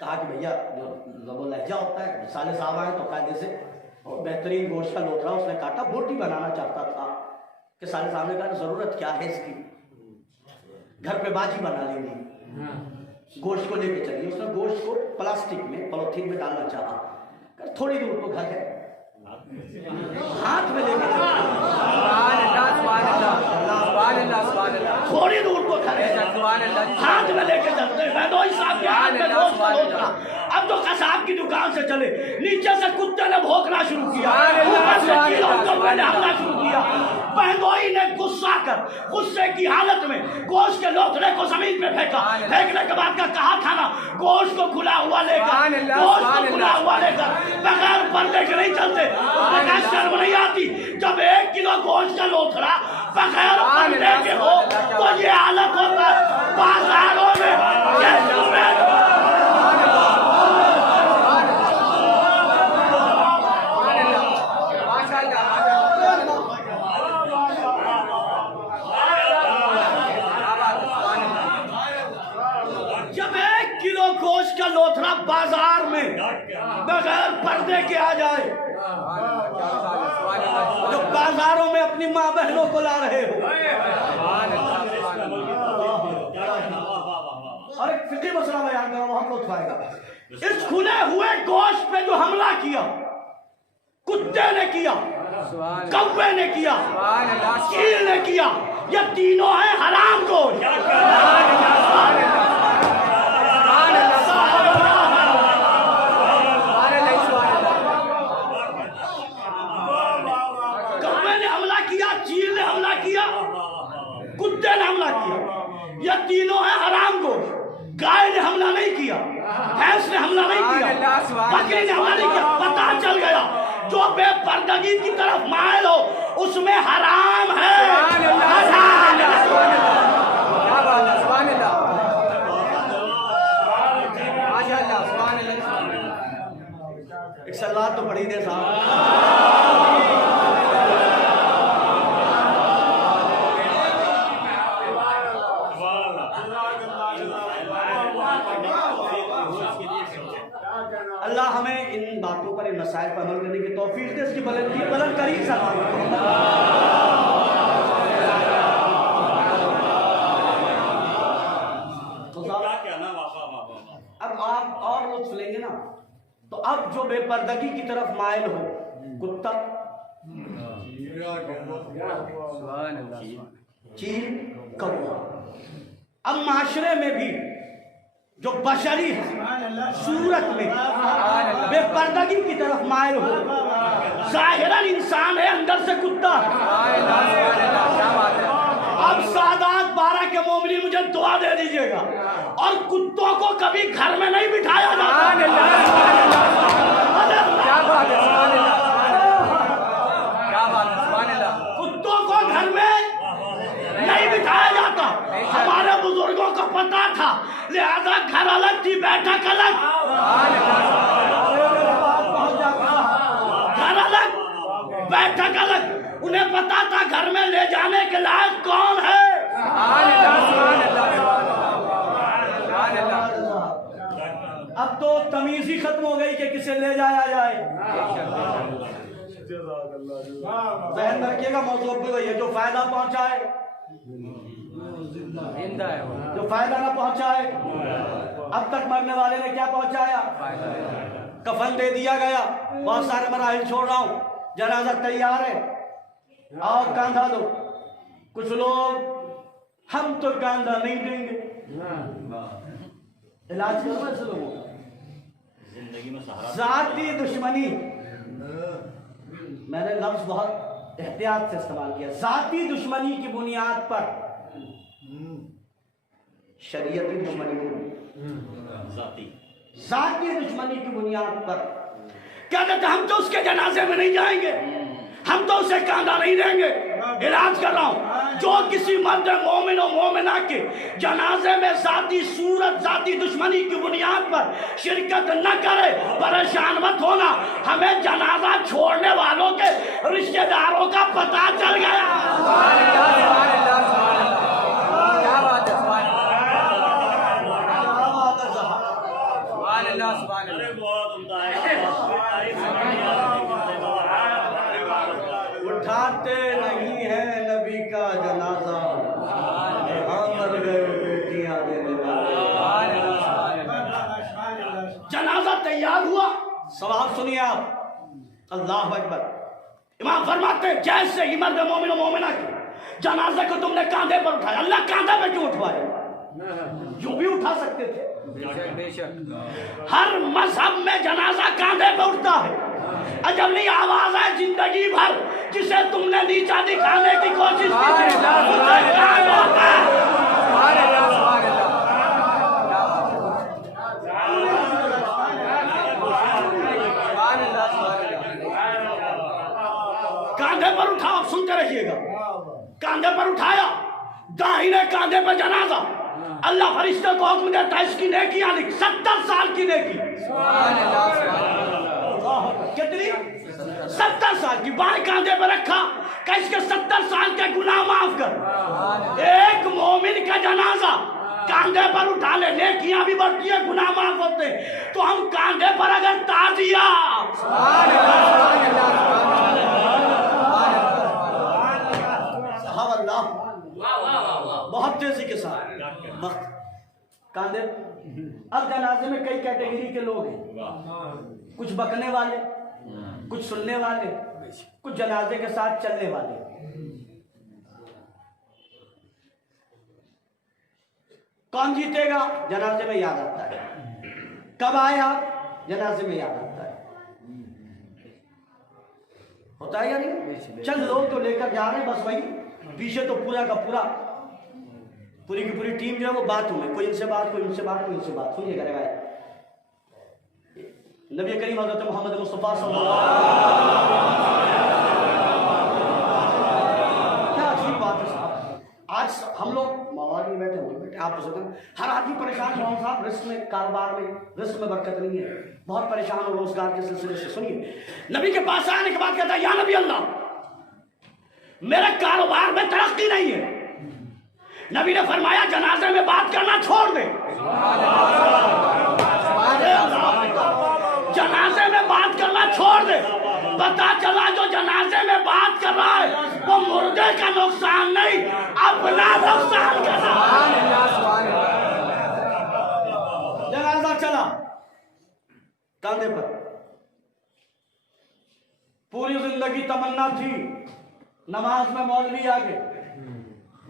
कहा कि भैया जो ज़बो लहजा होता है, साले साहब आए तो कायदे से और बेहतरीन गोश्त का लोथड़ा उसने काटा, बोटी बनाना चाहता था कि साले साहब ने कहा जरूरत क्या है इसकी, घर पे बाजी बना लेंगी, गोश्त को लेके चलिए। उसने गोश्त को प्लास्टिक में पॉलिथीन में डालना चाहा। थोड़ी दूर तो घर है, हाथ में लेके थोड़ी दूर को घर है, हाथ में लेके चलते हैं। मैदोई साहब के हाथ में गोश्त का लोथड़ा। अब तो कसाब की दुकान से चले, नीचे से कुत्ते ने भौंकना शुरू किया, ऊपर से कीड़ों को मैंने हमला शुरू किया। बहनोई ने गुस्सा कर गुस्से की हालत में गोश्त के लोथड़े को जमीन पे फेंका। फेंकने के बाद का कहा था ना, गोश्त को खुला हुआ लेकर, गोश्त को खुला हुआ लेकर बगैर पर्दे के नहीं चलते। उसने शर्म नहीं आती जब 1 किलो गोश्त का लोथड़ा बगैर पर्दे के हो तो ये हालत होता है बाजारों में। का लोथड़ा बाजार में बगैर पर्दे के आ जाए, जो बाजारों में अपनी माँ बहनों को ला रहे हो। और एक फिक्री मसला बयान करो, बहुत लुत्फ आएगा। इस खुले हुए गोश्त पे जो हमला किया, कुत्ते ने किया, कौवे ने किया, चील ने किया, ये तीनों है हराम गोश्त। कुत्ते ने हमला किया, यह तीनों है हराम गोश्त। गाय ने हमला नहीं किया, भैंस ने हमला नहीं किया, बकरी ने हमला नहीं किया। पता चल गया जो बेपर्दगी की तरफ मायल हो उसमें हराम है। एक सलाह तो पढ़ी दे साहब। अल्लाह हमें इन बातों पर, इन मसाइल पर अमल करने की तौफीक दे, इसकी बुलंद करीब सलाम। अब आप और लुत्फ लेंगे ना, तो अब जो बेपर्दगी की तरफ मायल हो, कुत्ता, चील, कौवा, अब माशरे में भी जो बशरी है सूरत में बेपर्दगी की तरफ मायल हो, जाहिरन इंसान है, अंदर से कुत्ता। अब सादात 12 के मोमिनीन मुझे दुआ दे दीजिएगा, और कुत्तों को कभी घर में नहीं बिठाया जाता। कुत्तों को घर में नहीं बिठाया जाता। हमारे बुजुर्गों को पता था, लिहाजा घर अलग थी, बैठक अलग, घर अलग, बैठक अलग। उन्हें पता था घर में ले जाने के लायक कौन है। अब तो तमीज ही खत्म हो गई कि किसे ले जाया जाए। ज़हन में रखिएगा, मौजूद भी वही है, जो फायदा पहुंचाए, जो फायदा ना पहुंचाए। अब तक मरने वाले ने क्या पहुंचाया? कफन दे दिया गया, बहुत सारे मराहिल छोड़ रहा हूं, जनाजा तैयार है, आओ कांधा दो। कुछ लोग हम तो कांधा नहीं देंगे, इलाज करो ऐसे लोगों का। जिंदगी में सहारा जाती दुश्मनी, मैंने लफ्ज बहुत एहतियात से इस्तेमाल किया, जाती दुश्मनी की बुनियाद पर शरीयती दुश्मनी नहीं, जाती दुश्मनी की बुनियाद पर क्या कहते हम तो उसके जनाजे में नहीं जाएंगे, हम तो उसे कांधा नहीं देंगे। इलाज कर रहा हूं, जो किसी मर्द मोमिन और मोमिना के जनाजे में जाती सूरत जाती दुश्मनी की बुनियाद पर शिरकत न करे, परेशान मत होना। हमें जनाजा छोड़ने वालों के रिश्तेदारों का पता चल गया। अरे बहुत उम्दा है। उठाते नहीं है नबी का जनाजा, हम मर गए बेटियां देने वाले। जनाजा तैयार हुआ, सवाल सुनिए आप, अल्लाह अकबर। इमाम फरमाते हैं जैसे ही मर्द मोमिन और मोमिना के जनाजे को तुमने कांधे पर उठाया, अल्लाह कांधे पे क्यों उठवाया? जो भी उठा सकते थे। हर मजहब में जनाजा कांधे पे उठता है। अजबली आवाज है जिंदगी भर जिसे तुमने नीचा दिखाने की कोशिश की कांधे पर उठाओ, सुनते रहिएगा। कांधे पर उठाया, दाहिने कांधे पर जनाजा, अल्लाह फरिश्ते को हुक्म देता है इसकी नेकियां लिख, 70 साल की नेकी। कितनी? 70 साल की। बाएं कांधे पर रखा, कि इसके 70 साल के गुनाह माफ कर। एक मोमिन का जनाजा कांधे पर उठा ले, नेकियां भी बढ़ती है, गुनाह माफ होते हैं। तो हम कांधे पर अगर ताजिया, बहुत तेजी के साथ वक्त कांधे। अब जनाजे में कई कैटेगरी के लोग हैं, कुछ बकने वाले, कुछ सुनने वाले, कुछ जनाजे के साथ चलने वाले। कौन जीतेगा? जनाजे में याद आता है। कब आए आप? जनाजे में याद आता है। होता है या नहीं? चल लोग तो लेकर जा रहे हैं, बस वही पीछे तो पूरा का पूरा पूरी की पूरी टीम जो है वो बात हुई, कोई इनसे बात, कोई उनसे बात, कोई इनसे बात। सुनिएगा रे भाई, नबी करीम हज़रत मोहम्मद मुस्तफ़ा सल्लल्लाहु क्या अच्छी बात है साहब। आज हम लोग मवाद में बैठे हुए बैठे, आप हर आदमी परेशान है साहब, रिस्क में, कारोबार में, रिस्क में बरकत नहीं है, बहुत परेशान हो रोजगार के सिलसिले से। सुनिए, नबी के पास आने के बाद कहता है या नबी अल्लाह, मेरे कारोबार में तरक्की नहीं है। नबी ने फरमाया जनाजे में बात करना छोड़ दे। जनाजे में बात करना छोड़ दे। पता चला जो जनाजे में बात कर रहा है वो मुर्दे का नुकसान नहीं, अपना नुकसान कर रहा है। जनाजा चला कांधे पर, पूरी जिंदगी तमन्ना थी नमाज में मौलवी आगे,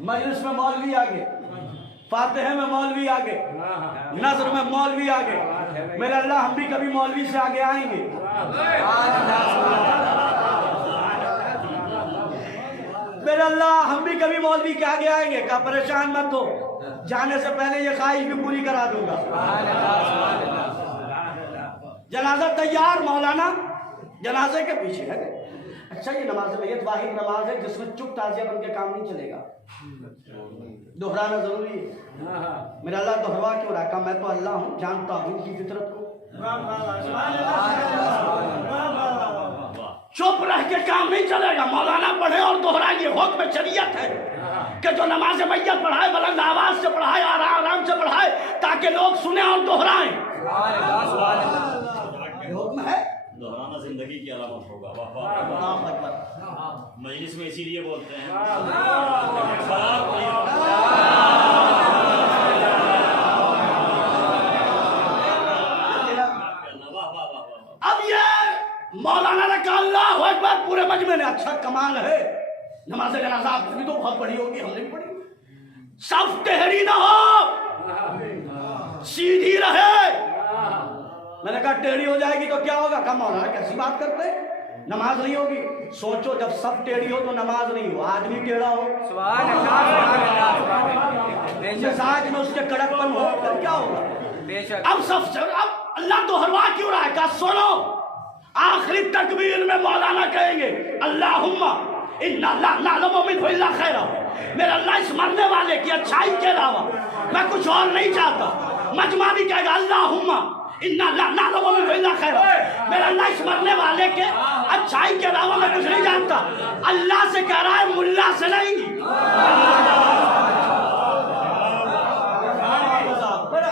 मजलिस में मौलवी आगे, फातिहे में मौलवी आगे, नज़र में मौलवी आगे। मेरे अल्लाह हम भी कभी मौलवी से आगे आएंगे। मेरे अल्लाह हम भी कभी मौलवी के आगे आएंगे। का परेशान मत हो, जाने से पहले ये ख्वाहिश भी पूरी करा दूंगा। जनाजा तैयार, मौलाना जनाजे के पीछे है। अच्छा, ये नमाज मैयत वाहिद नमाज है जिसमें चुप ताजिया बन के काम नहीं चलेगा, दोहराना जरूरी है। मेरा अल्लाह दोहरा क्यों रखा? मैं तो अल्लाह हूँ, जानता हूँ इनकी फितरत को। चुप रह के काम नहीं चलेगा, मौलाना पढ़े और दोहराइए। हुक्म शरीयत है कि जो नमाज मैयत पढ़ाए बुलंद आवाज से पढ़ाए, आराम से पढ़ाए, ताकि लोग सुने और दोहराएं। हुक्म है, दोहराना जिंदगी की अलामत होगा। मजलिस में इसीलिए बोलते हैं। बहुत पढ़ी होगी, हमने भी पढ़ी। सब टेढ़ी ना हो, सीधी रहे। मैंने कहा टेढ़ी हो जाएगी तो क्या होगा? कम हो रहा है, कैसी बात करते हैं? नमाज नहीं होगी। सोचो जब सब टेढ़ी हो तो नमाज नहीं हो, आदमी टेढ़ा हो, सुभान अल्लाह, सुभान अल्लाह, सुभान अल्लाह। मिजाज में उसके कड़कपन हो, फिर क्या होगा? बेशक। अब सबसे अब अल्लाह दोहरवा क्यों रहा है? क्या सुनो, आखिरी तकबीर में मौलाना कहेंगे अल्लाहुम्मा इन्ना ला नअलमु मिन्हु इल्ला खैरा। मेरा अल्लाह इस मरने वाले की अच्छाई के अलावा मैं कुछ और नहीं चाहता। मजमा भी कहेगा अल्लाहुम्मा इन्ना ला नअलमु मिन्हु इल्ला खैरा। मेरा अल्लाह इस मरने वाले के अच्छाई के अलावा मैं कुछ नहीं जानता। अल्लाह से कह रहा है, मुल्ला से नहीं।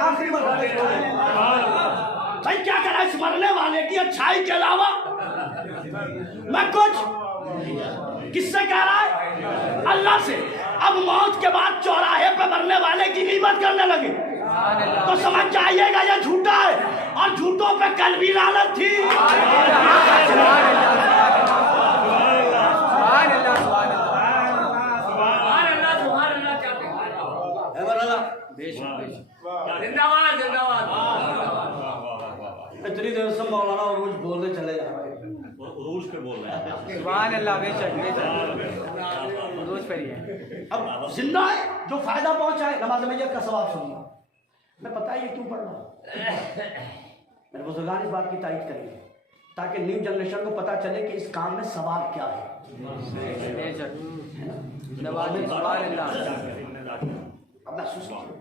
आखिरी सही क्या कह रहा है? इस मरने वाले की अच्छाई के अलावा मैं कुछ, किससे कह रहा है? अल्लाह से। अब मौत के बाद चौराहे पे मरने वाले की गिबत करने लगे तो समझ जाइएगा ये झूठा है, और झूठों पे कल भी लानत थी। जिंदाबाद जिंदाबाद। इतनी देर से मौलाना और रोज बोलने चले जा रहे हैं। रूज पे बोल रहे हैं। सुभान अल्लाह, बेशक बेशक, रोज पर ही है। अब जिंदा है, जो फायदा पहुंचाए। नमाज मैयत का सवाब सुनिए। मैं पता है ये क्यों पढ़ रहा हूँ? मेरे बुजुर्गान इस बात की तारीफ करेंगे ताकि न्यू जनरेशन को पता चले कि इस काम में सवाब क्या है। बेशक जिंदाबाद, सुभान अल्लाह। अब महसूस कीजिए,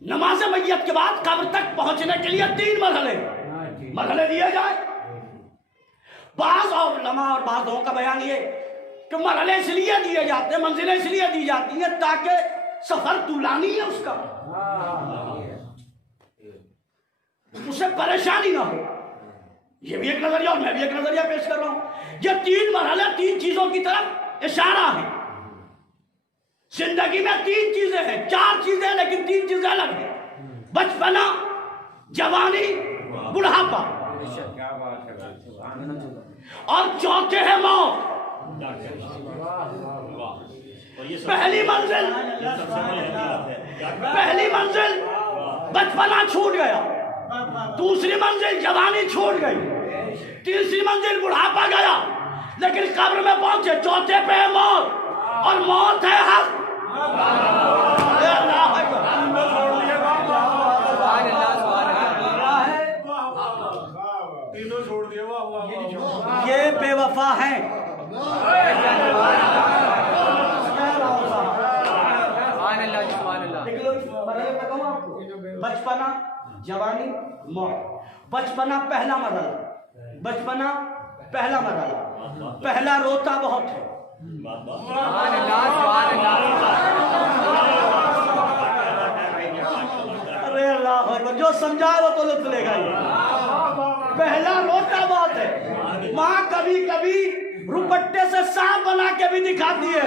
नमाज मैयत के बाद कब्र तक पहुंचने के लिए 3 मरहले दिए जाए। बाज़ और उलमा और बाज़ लोगों का बयान ये कि मरहले इसलिए दिए जाते हैं, मंजिलें इसलिए दी जाती हैं ताकि सफर तुलानी है उसका, उसे परेशानी ना हो। ये भी एक नजरिया और मैं भी एक नजरिया पेश कर रहा हूं। ये 3 मरहले 3 चीजों की तरफ इशारा है। जिंदगी में 3 चीजें हैं, 4 चीजें, लेकिन 3 चीजें अलग हैं। बचपना, जवानी, बुढ़ापा, और चौथे है मौत। पहली मंजिल बचपना छूट गया, दूसरी मंजिल जवानी छूट गई, तीसरी मंजिल बुढ़ापा गया, लेकिन कब्र में पहुंचे चौथे पे है मौत, और मौत है हक। ये बेवफा है। बचपना, जवानी, मौत। बचपना पहला मरहला, बचपना पहला मरहला। पहला रोता बहुत है। अरे अल्लाह, जो समझाए वो तो लुत्फ लेगा। पहला रोता बहुत है। माँ कभी कभी रुपट्टे से सांप बना के भी दिखाती है।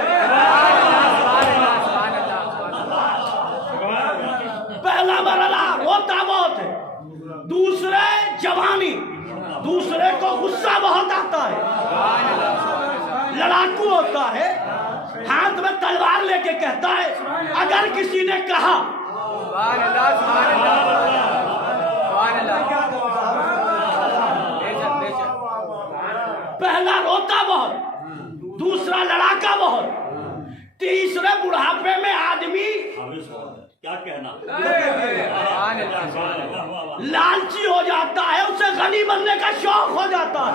पहला मरहला रोता बहुत है। दूसरे जवानी, दूसरे को गुस्सा बहुत आता है, लड़ाकू होता है, हाथ में तलवार लेके कहता है अगर किसी ने कहा। पहला रोता बहुत, दूसरा लड़ाका बहुत, तीसरे बुढ़ापे में आदमी क्या कहना, लालची हो जाता है, उसे गनी बनने का शौक हो जाता है।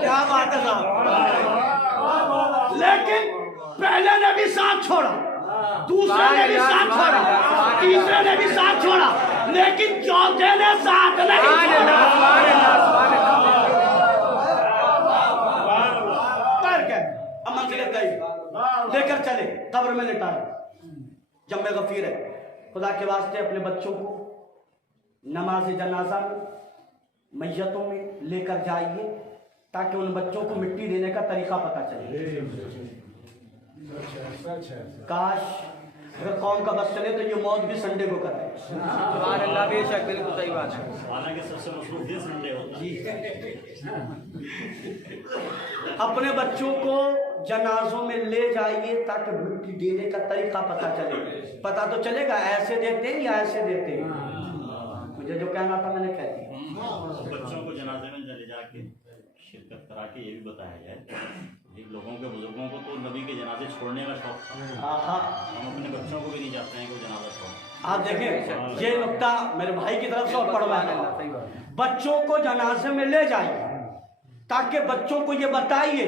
क्या बात है साहब। लेकिन पहले ने भी साथ छोड़ा, दूसरे ने भी साथ छोड़ा, तीसरे ने भी साथ छोड़ा, लेकिन चौथे ने साथ नहीं छोड़ा। अब मंजिल गई, लेकर चले, कब्र में लिटाए। जम्मे गफीर है, खुदा के वास्ते अपने बच्चों को नमाज जनाजा में, मैयतों में लेकर जाइए ताकि उन बच्चों को मिट्टी देने का तरीका पता चले। काश अगर कौम का बस चले तो ये मौत भी संडे को कराए। सुभान अल्लाह, बेशक बिल्कुल सही बात है। हालांकि सबसे मशहूर दिन संडे होता है। अपने बच्चों को जनाजों में ले जाइए ताकि मिट्टी देने का तरीका पता चले। पता तो चलेगा ऐसे देते हैं या ऐसे देते हैं। मुझे जो कहना था मैंने कह दिया। बच्चों को जनाजे में ले जाके शिरकत करा के ये भी बताया जाए कि लोगों के बुजुर्गों को तो नबी के जनाजे छोड़ने का शौक था, हम अपने बच्चों को भी नहीं चाहते हैं कि जनाजा छोड़ें। आप देखें ये नुक्ता मेरे भाई की तरफ से और पढ़वाना, बच्चों को जनाजे में ले जाइए ताकि बच्चों को ये बताइए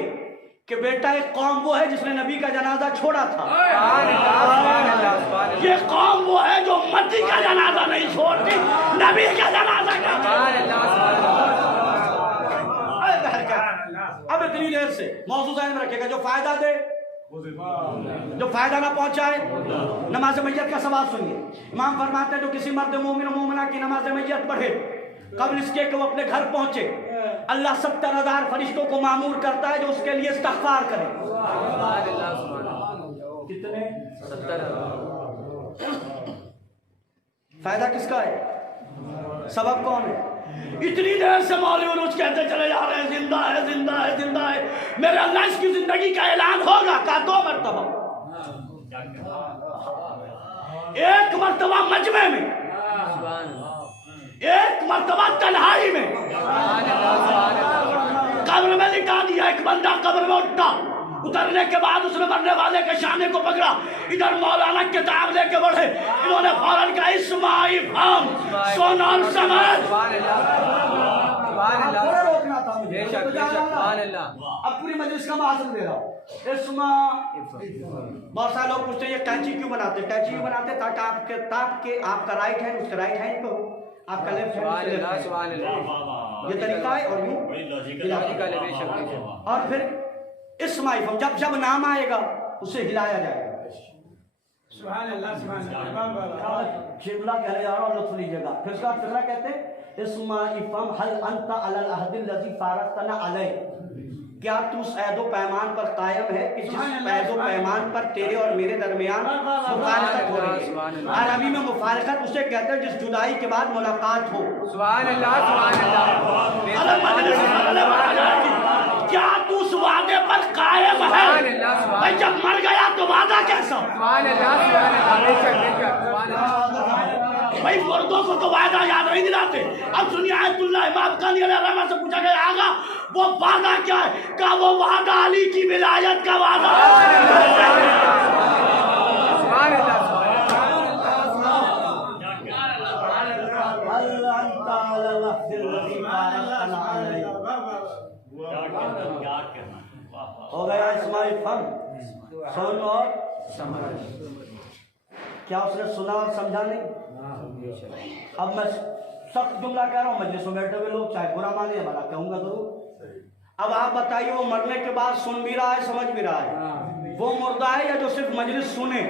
कि बेटा एक कौम वो है जिसने नबी का जनाजा छोड़ा था, ये कौम वो है जो मट्टी का जनाजा नहीं छोड़ती, नबी का जनाजा करती। अब इतनी देर से मौजूद ज़हन में रखेगा, जो फायदा दे, जो फायदा ना पहुंचाए। नमाज मैयत का सवाल सुनिए। इमाम फरमाते हैं जो किसी मर्द मोमिन मोमिना की नमाज मैयत पढ़े कब्ल इसके कि वो अपने घर पहुंचे, अल्लाह 70,000 फरिश्तों को मामूर करता है जो उसके लिए इस्तग़फ़ार करें। कितने? 70,000। फायदा किसका है? सबब कौन है? इतनी देर से मौलवी उरूज कहते चले जा रहे हैं जिंदा है जिंदा है जिंदा है। मेरे अल्लाह इसकी जिंदगी का ऐलान होगा का 2 मरतबा, एक मरतबा मजमे में, एक मरतबा तन्हाई में, कब्र में लिटा दिया। एक बंदा कब्र में उठा, उतरने के बाद उसने मरने वाले के शाने को पकड़ा, इधर मौलाना किताब लेके बढ़े, इन्होंने फौरन कहा इस्माइल हम सोना और समझ। रोकना था मुझे, अब पूरी मजलिस का भाषण दे रहा हूँ। बहुत सारे लोग पूछते हैं ये कैंची क्यों बनाते? कैंची क्यों बनाते ताकि आपका राइट हैंड उसका राइट हैंड पे हो, आपका लेफ्ट हैंड। ये तरीका है और यूं और फिर इस्माइल जब नाम आएगा उसे हिलाया जाएगा। सुभान अल्लाह, सुभान अल्लाह। शिमला कहने जा रहा हूँ, लुत्फ लीजिएगा। फिर उसका फिर कहते हैं इस्माइल हल अंता अलल अहदिल लज़ी फारक़तना अलैह, क्या तू उस अहदो पैमान पर कायम है कि जिस अहदो पैमान पर तेरे और मेरे दरमियान मुफारकत हो रही है। अरबी में मुफारकत उसे कहते हैं जिस जुदाई के बाद मुलाकात हो। सुभान अल्लाह, सुभान अल्लाह। क्या तू उस वादे पर कायम है? भाई जब मर गया तो वादा कैसा? भाई मुर्दों को तो वादा याद नहीं दिलाते। अब सुनिए आयतुल्लाह इमाम कानी अलैहिस्सलाम से पूछा गया आगा वो वादा क्या है? का वो वादा अली की विलायत का वादा। हो गया इस्माइल फन सुन और समझ। क्या उसने सुना और समझा नहीं? अब मैं सख्त जुमला कह रहा हूँ, मजलिस में बैठे हुए लोग चाहे बुरा माने या भला कहूंगा जरूर। अब आप बताइए वो मरने के बाद सुन भी रहा है समझ भी रहा है, वो मुर्दा है या जो सिर्फ मजलिस सुने?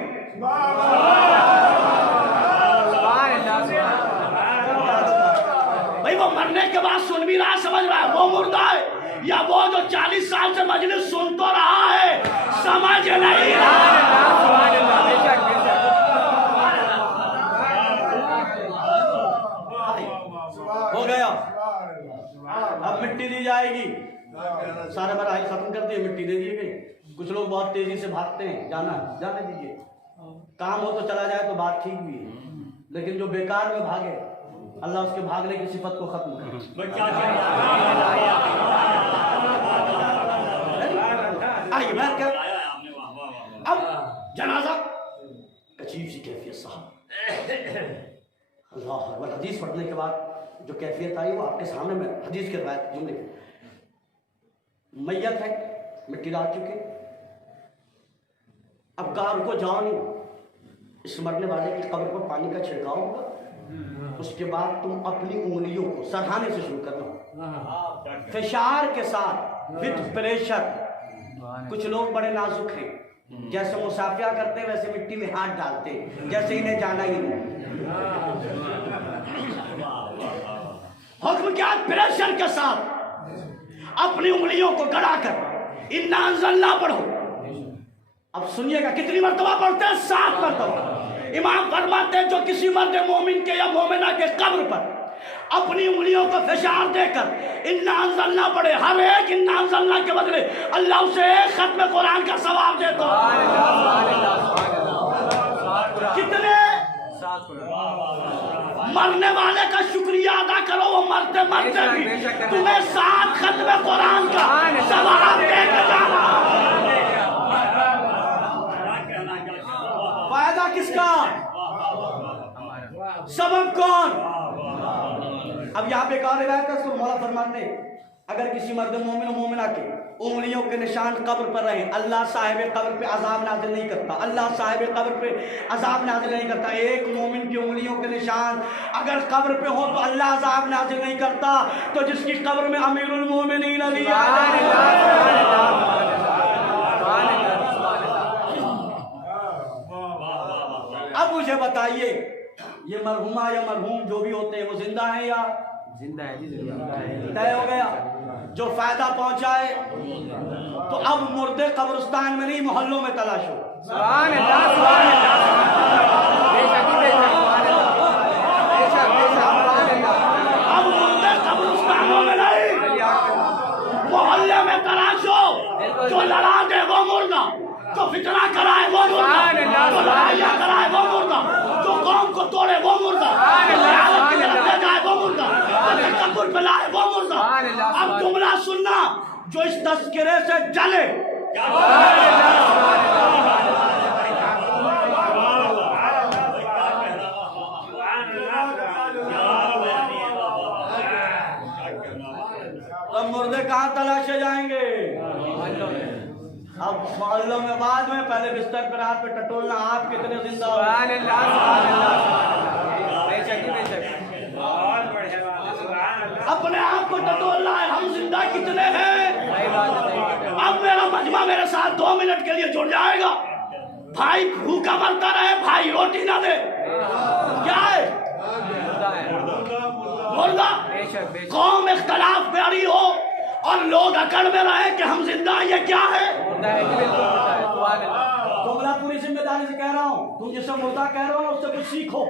भाई वो मरने के बाद सुन भी रहा है समझ रहा है, वो मुर्दा है या वो जो 40 साल से मजलिस सुन तो रहा है समझ नहीं रहा? हो गया। अब मिट्टी दी जाएगी, सारे मराहिल खत्म कर दिए, मिट्टी दे दी गई। कुछ लोग बहुत तेजी से भागते हैं, जाने दीजिए। काम हो तो चला जाए तो बात ठीक भी है, लेकिन जो बेकार में भागे अल्लाह उसके भागने की सिफत को खत्म करे। अब जनाजा अजीब सी कैफियत साहब, अल्लाह अकबर। हदीस पढ़ने के बाद जो कैफियत आई वो आपके सामने में हदीस के रिवायत जुमले। मैयत है, मिट्टी डाल चुके, अब कार को जाओ नहीं, इस मरने वाले की कब्र पर पानी का छिड़काव होगा, उसके बाद तुम अपनी उंगलियों को सरहाने से शुरू करना, फिशार के साथ, विद प्रेशर। कुछ लोग बड़े नाजुक हैं, जैसे मुसाफिया करते हैं वैसे मिट्टी में हाथ डालते हैं, जैसे इन्हें जाना ही नहीं। हुक्म क्या? प्रेशर के साथ अपनी उंगलियों को गड़ाकर इन्ना अंज़लना पढ़ो। अब सुनिएगा कितनी मर्तबा पढ़ते हैं? 7 मर्तबा। इमाम फरमाते हैं जो किसी मर्द मोमिन के या मोमिना के कब्र पर अपनी उंगलियों को फिशार देकर इन्ना अंज़लना पढ़े, हर एक इन्ना अंज़लना के बदले अल्लाह उसे एक खत्म कुरान का सवाब देता है। कितने? मरने वाले का शुक्रिया अदा करो, वो मरते मरते भी तुम्हें 7 खत्म कुरान का सवाब देकर जाना। फायदा किसका? सबब कौन? अब यहाँ पे एक और रिवायत है, मौला फरमाते अगर किसी मर्द मोमिन मोमिना के उंगलियों के निशान कब्र पर रहे, अल्लाह साहिब कब्र पे अजाब नाज़िल नहीं करता। अल्लाह साहिब कब्र पे अजाब नाज़िल नहीं करता। एक मोमिन की उंगलियों के निशान अगर कब्र पे हो तो अल्लाह अजाब नाज़िल नहीं करता। तो जिसकी कब्र में अमीरुल मोमिनीन अली, अब मुझे बताइए ये मरहुमा या मरहूम जो भी होते हैं वो जिंदा है या जिंदा है जी, जिंदा है। तय हो गया। जो फायदा पहुंचाए तो अब मुर्दे कब्रिस्तान में नहीं मोहल्लों में तलाशो। सुभान अल्लाह, सुभान अल्लाह, बेशक बेशक, सुभान अल्लाह, बेशक बेशक, सुभान अल्लाह। अब मुर्दे कब्रिस्तानों में नहीं मोहल्ले में तलाशो। जो लड़ा दे वो मुर्दा, जो फितना कराए वो मुर्दा, जो लड़ाइयाँ कराए वो मुर्दा, जो कौम को तोड़े वो मुर्दा, जाए वो मुर्दा, तकब्बुर पे लाए वो मुर्दा। अब जुमला सुनना, जो इस तस्करे से जले तो मुर्दे कहाँ तलाशे जाएंगे? अब मोहल्लों में बाद में, पहले बिस्तर पर हाथ पे टटोलना। आप कितने जिंदा हो? सुभान अल्लाह, सुभान अल्लाह, बेशक बेशक। अपने आप को टटोलना है। हम जिंदा कितने हैं? सही बात है, सही बात है। अब मेरा मजमा मेरे साथ 2 मिनट के लिए जुड़ जाएगा। भाई भूखा मरता रहे, भाई रोटी ना दे, क्या है? मुर्दा। बेशक बेशक। कौम इख्तलाफ में अड़ी हो और लोग अकड़ में रहे कि हम जिंदा हैं, ये क्या है? मुर्दा है जी, बिल्कुल मुर्दा है। सुभान अल्लाह। जुमला पूरी जिम्मेदारी से कह रहा हूँ। तुम जिसे मुर्दा कह रहे हो उससे कुछ सीखो।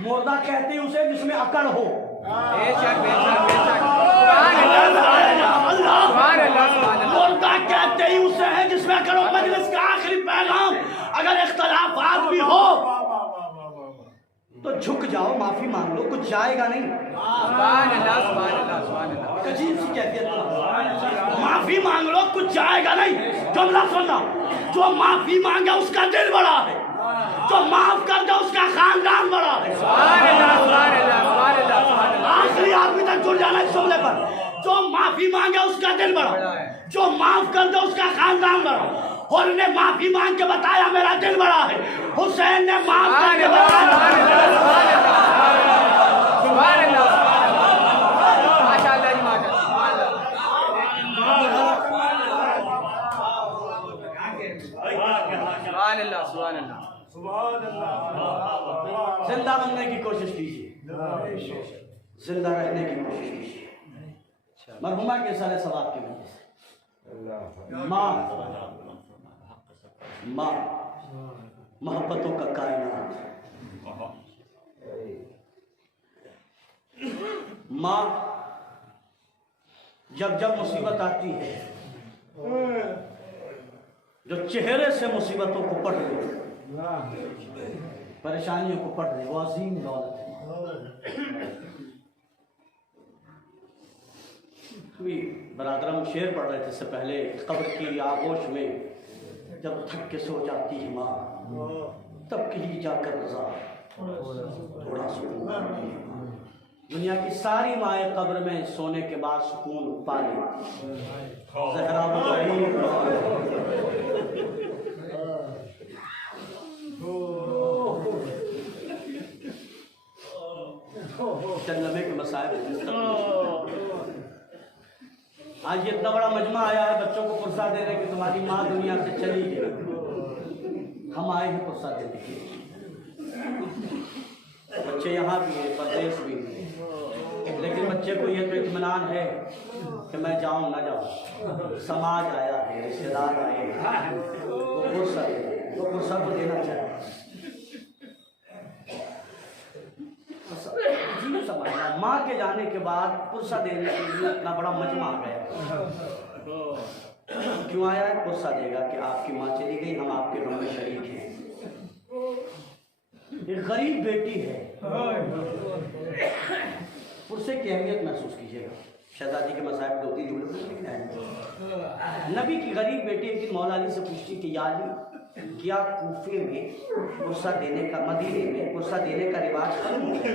मुर्दा कहते ही उसे जिसमें अकड़ हो। बेशक बेशक बेशक, सुभान अल्लाह, सुभान अल्लाह, सुभान अल्लाह। मुर्दा कहते ही उसे है जिसमें अकड़ हो। मजलिस का आखिरी पैगाम, अगर इख्तलाफात भी हो तो झुक जाओ, माफी मांग लो, कुछ जाएगा नहीं। सुभान अल्लाह, सुभान अल्लाह, सुभान अल्लाह। अजीब सी कैफियत। माफी मांग लो, कुछ जाएगा नहीं। जुमला सुनना, जो माफी मांगे उसका दिल बड़ा है, जो माफ कर दे उसका खानदान बड़ा है। सुभान अल्लाह, सुभान अल्लाह, सुभान अल्लाह, सुभान अल्लाह। आखिरी आदमी तक जुड़ जाना इस जुमले पर। जो माफी मांगे उसका दिल बड़ा, जो माफ कर दे उसका खानदान बड़ा। और ने माफी मांग के बताया मेरा दिल बड़ा है। हुसैन ने माफ करके बताया। सुभान अल्लाह, माशाअल्लाह जी, माशाअल्लाह। सुभान अल्लाह, सुभान अल्लाह। जिंदा बनने की कोशिश कीजिए, जिंदा रहने की कोशिश कीजिए। मरहुमा के सारे सवाब की वजह से। माँ मोहब्बतों का कायनात। माँ जब जब मुसीबत आती है, जो चेहरे से मुसीबतों को पढ़ ले, परेशानियों को पढ़ ले, वो अजीम दौलत है। बरादर हम शेर पढ़ रहे थे इससे पहले, कब्र की आगोश में जब थक के सो जाती है माँ, तब कहीं जाकर रज़ा थोड़ा सुकून। दुनिया की सारी माएँ कब्र में सोने के बाद सुकून पा लेती। ज़हरा चंदमे के मसाइल। आज ये इतना बड़ा मजमा आया है बच्चों को फुर्सत देने की, तुम्हारी माँ दुनिया से चली गई, हम आए हैं फुर्सत देने के। बच्चे यहाँ भी हैं, परदेश भी हैं। लेकिन बच्चे को ये तो इत्मीनान है कि मैं जाऊँ ना जाऊँ, समाज आया है, रिश्तेदार आए हैं, वो फुर्सत को देना चाहिए। माँ के जाने के बाद पुरसा देने के लिए इतना बड़ा मजमा आ गया। क्यों आया है? पुरसा देगा कि आपकी माँ चली गई, हम आपके गम में शरीक हैं। एक गरीब बेटी है, पुरसे की अहमियत महसूस कीजिएगा। शहजादी के मसाइब 2-3 जुमले लिखना है। नबी की गरीब बेटी एक दिन मौला अली से पूछती कि या अली, क्या कूफे में पुरसा देने का, मदीने में पुरसा देने का रिवाज खत्म हो गया?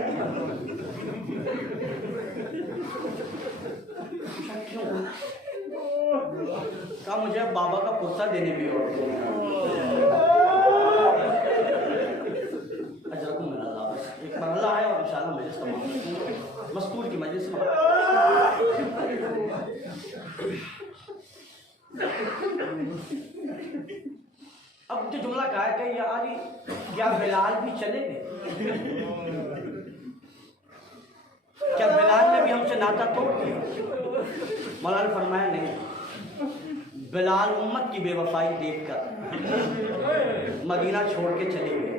कहा मुझे बाबा का पुरसा देने भी और एक मरहला है और इंशाल्लाह मजलिस तमाम मस्तूर की मजलिस में। अब जो जुमला कहा है कि या अली, क्या बिलाल भी चले गए? क्या बिलाल ने भी हमसे नाता तोड़ दिया? मौलाना ने फरमाया नहीं, बिलाल उम्मत की बेवफाई देखकर मदीना छोड़ के चले गए।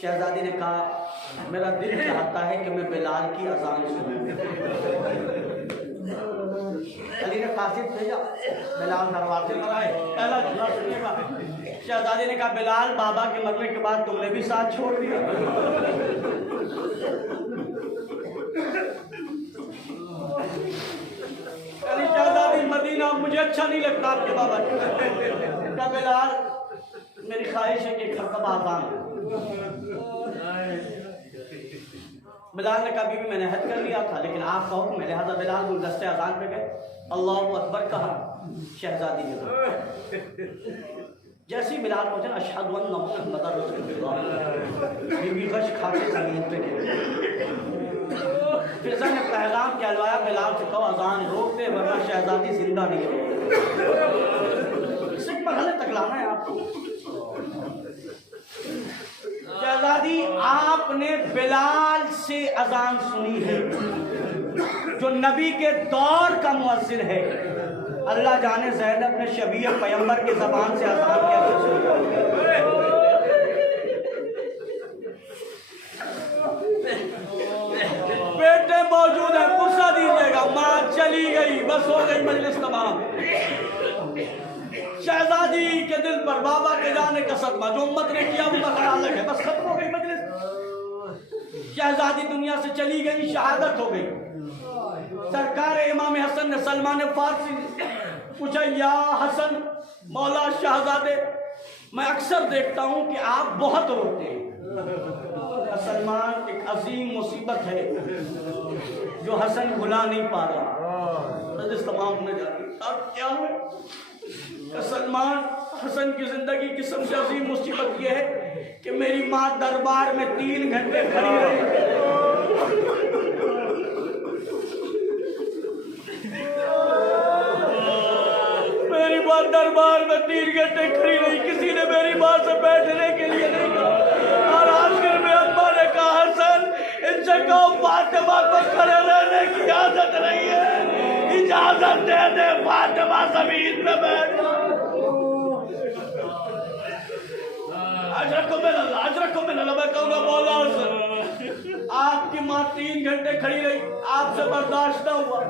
शहजादी ने कहा मेरा दिल चाहता है कि मैं बिलाल की अजान सुनूं। अली ने कासिद भेजा, बिलाल दरवाजे पर आए, पहला जुमला सुनिएगा। शहजादी ने कहा बिलाल, बाबा के मरने के बाद तुमने भी साथ छोड़ दिया। अली शहजादी, मदीना मुझे अच्छा नहीं लगता आपके बाबा। का बिलाल, मेरी ख्वाहिश है कि एक मरतबा आसान। बिलाल ने कभी भी मैंने हज कर लिया था, लेकिन आप कहो मैं, लिहाजा बिलाल गुलदस्ते अजान पे गए, अल्लाहु अकबर कहा। शहजादी ने जैसे ही बिलाल पहुंचे ना, अशहदु अन्ना मुहम्मदर रसूलुल्लाह, बीबी गश खाके जमीन पे गिरे। फिजा ने पैगाम कहलवाया, बिलाल से कहो अजान रोक दे वरना शहजादी जिंदा नहीं होगी। इसे मरहले तक लाना है आपको। शहजादी, आपने बिलाल से अजान सुनी है, जो नबी के दौर का मुअज्जिन है। अल्लाह जाने ज़ैनब ने शबीह पैगंबर की ज़बान से अजान कैसे सुनी। बेटे मौजूद है, पुरसा दीजिएगा। माँ चली गई, बस हो गई मजलिस तमाम। शहजादी के दिल पर बाबा के जाने का सदमा, जो उम्मत ने किया वो बरकरार है, बस खत्म हो गई मजलिस। शहजादी दुनिया से चली गई, शहादत हो गई। सरकार इमाम हसन ने सलमान फारसी पूछा, या हसन मौला शहजादे, मैं अक्सर देखता हूँ कि आप बहुत रोते हैं। सलमान, एक अजीम मुसीबत है जो हसन भुला नहीं पा रहा। जिस तमाम में जाती अब क्या है सलमान, हसन की जिंदगी की सबसे अजीम मुसीबत यह है कि मेरी माँ दरबार में 3 घंटे खड़ी रही। मेरी माँ दरबार में 3 घंटे खड़ी रही, किसी ने मेरी माँ से बैठने के लिए नहीं कहा। और आखिर में अम्मा ने कहा, हसन इनसे कहो फातिमा को खड़े रहने की इजाजत नहीं है, इजाजत दे दे, फातिमा जमीन पे बैठ। अजरको में मैं कहूँगा मौला हसन, आपकी माँ 3 घंटे खड़ी रही, आपसे बर्दाश्त न हुआ,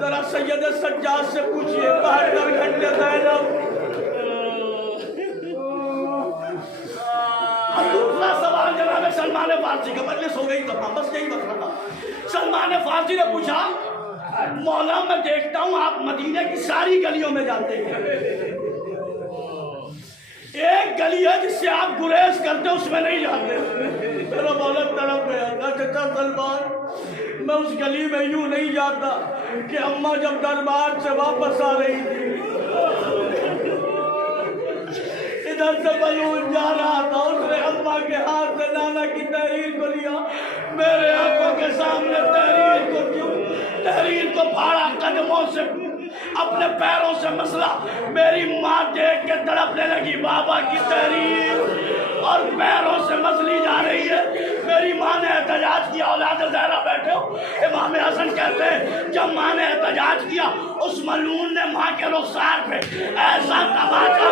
जरा सैयद सज्जाद से पूछिए 72 घंटे ज़ैनब। दूसरा सवाल जनाब सलमान फारसी का, मजलिस हो गई तमाम, बस यही मसला था। सलमान फारसी ने पूछा, मौला मैं देखता हूँ आप मदीने की सारी गलियों में जाते हैं, एक गली है जिससे आप गुरेज करते उसमें नहीं जाते। मेरा मौला तड़प गया, चाचा सलमान मैं उस गली में यूं नहीं जाता कि अम्मा जब दरबार से वापस आ रही थी, इधर से बलून जा रहा था, उसने अम्मा के हाथ से नाना की तहरीर को लिया, मेरे आंखों के सामने तहरीर को फाड़ा, कदमों से अपने पैरों से मसला, मेरी माँ देख के तड़पने लगी, बाबा की तहरीर और पैरों से मसली जा रही है। मेरी माँ ने एहतजाज किया। औलाद ज़हरा बैठे हो, इमाम हसन कहते हैं जब माँ ने एहतजाज किया, उस मलून ने माँ के रुखसार पे ऐसा तमाचा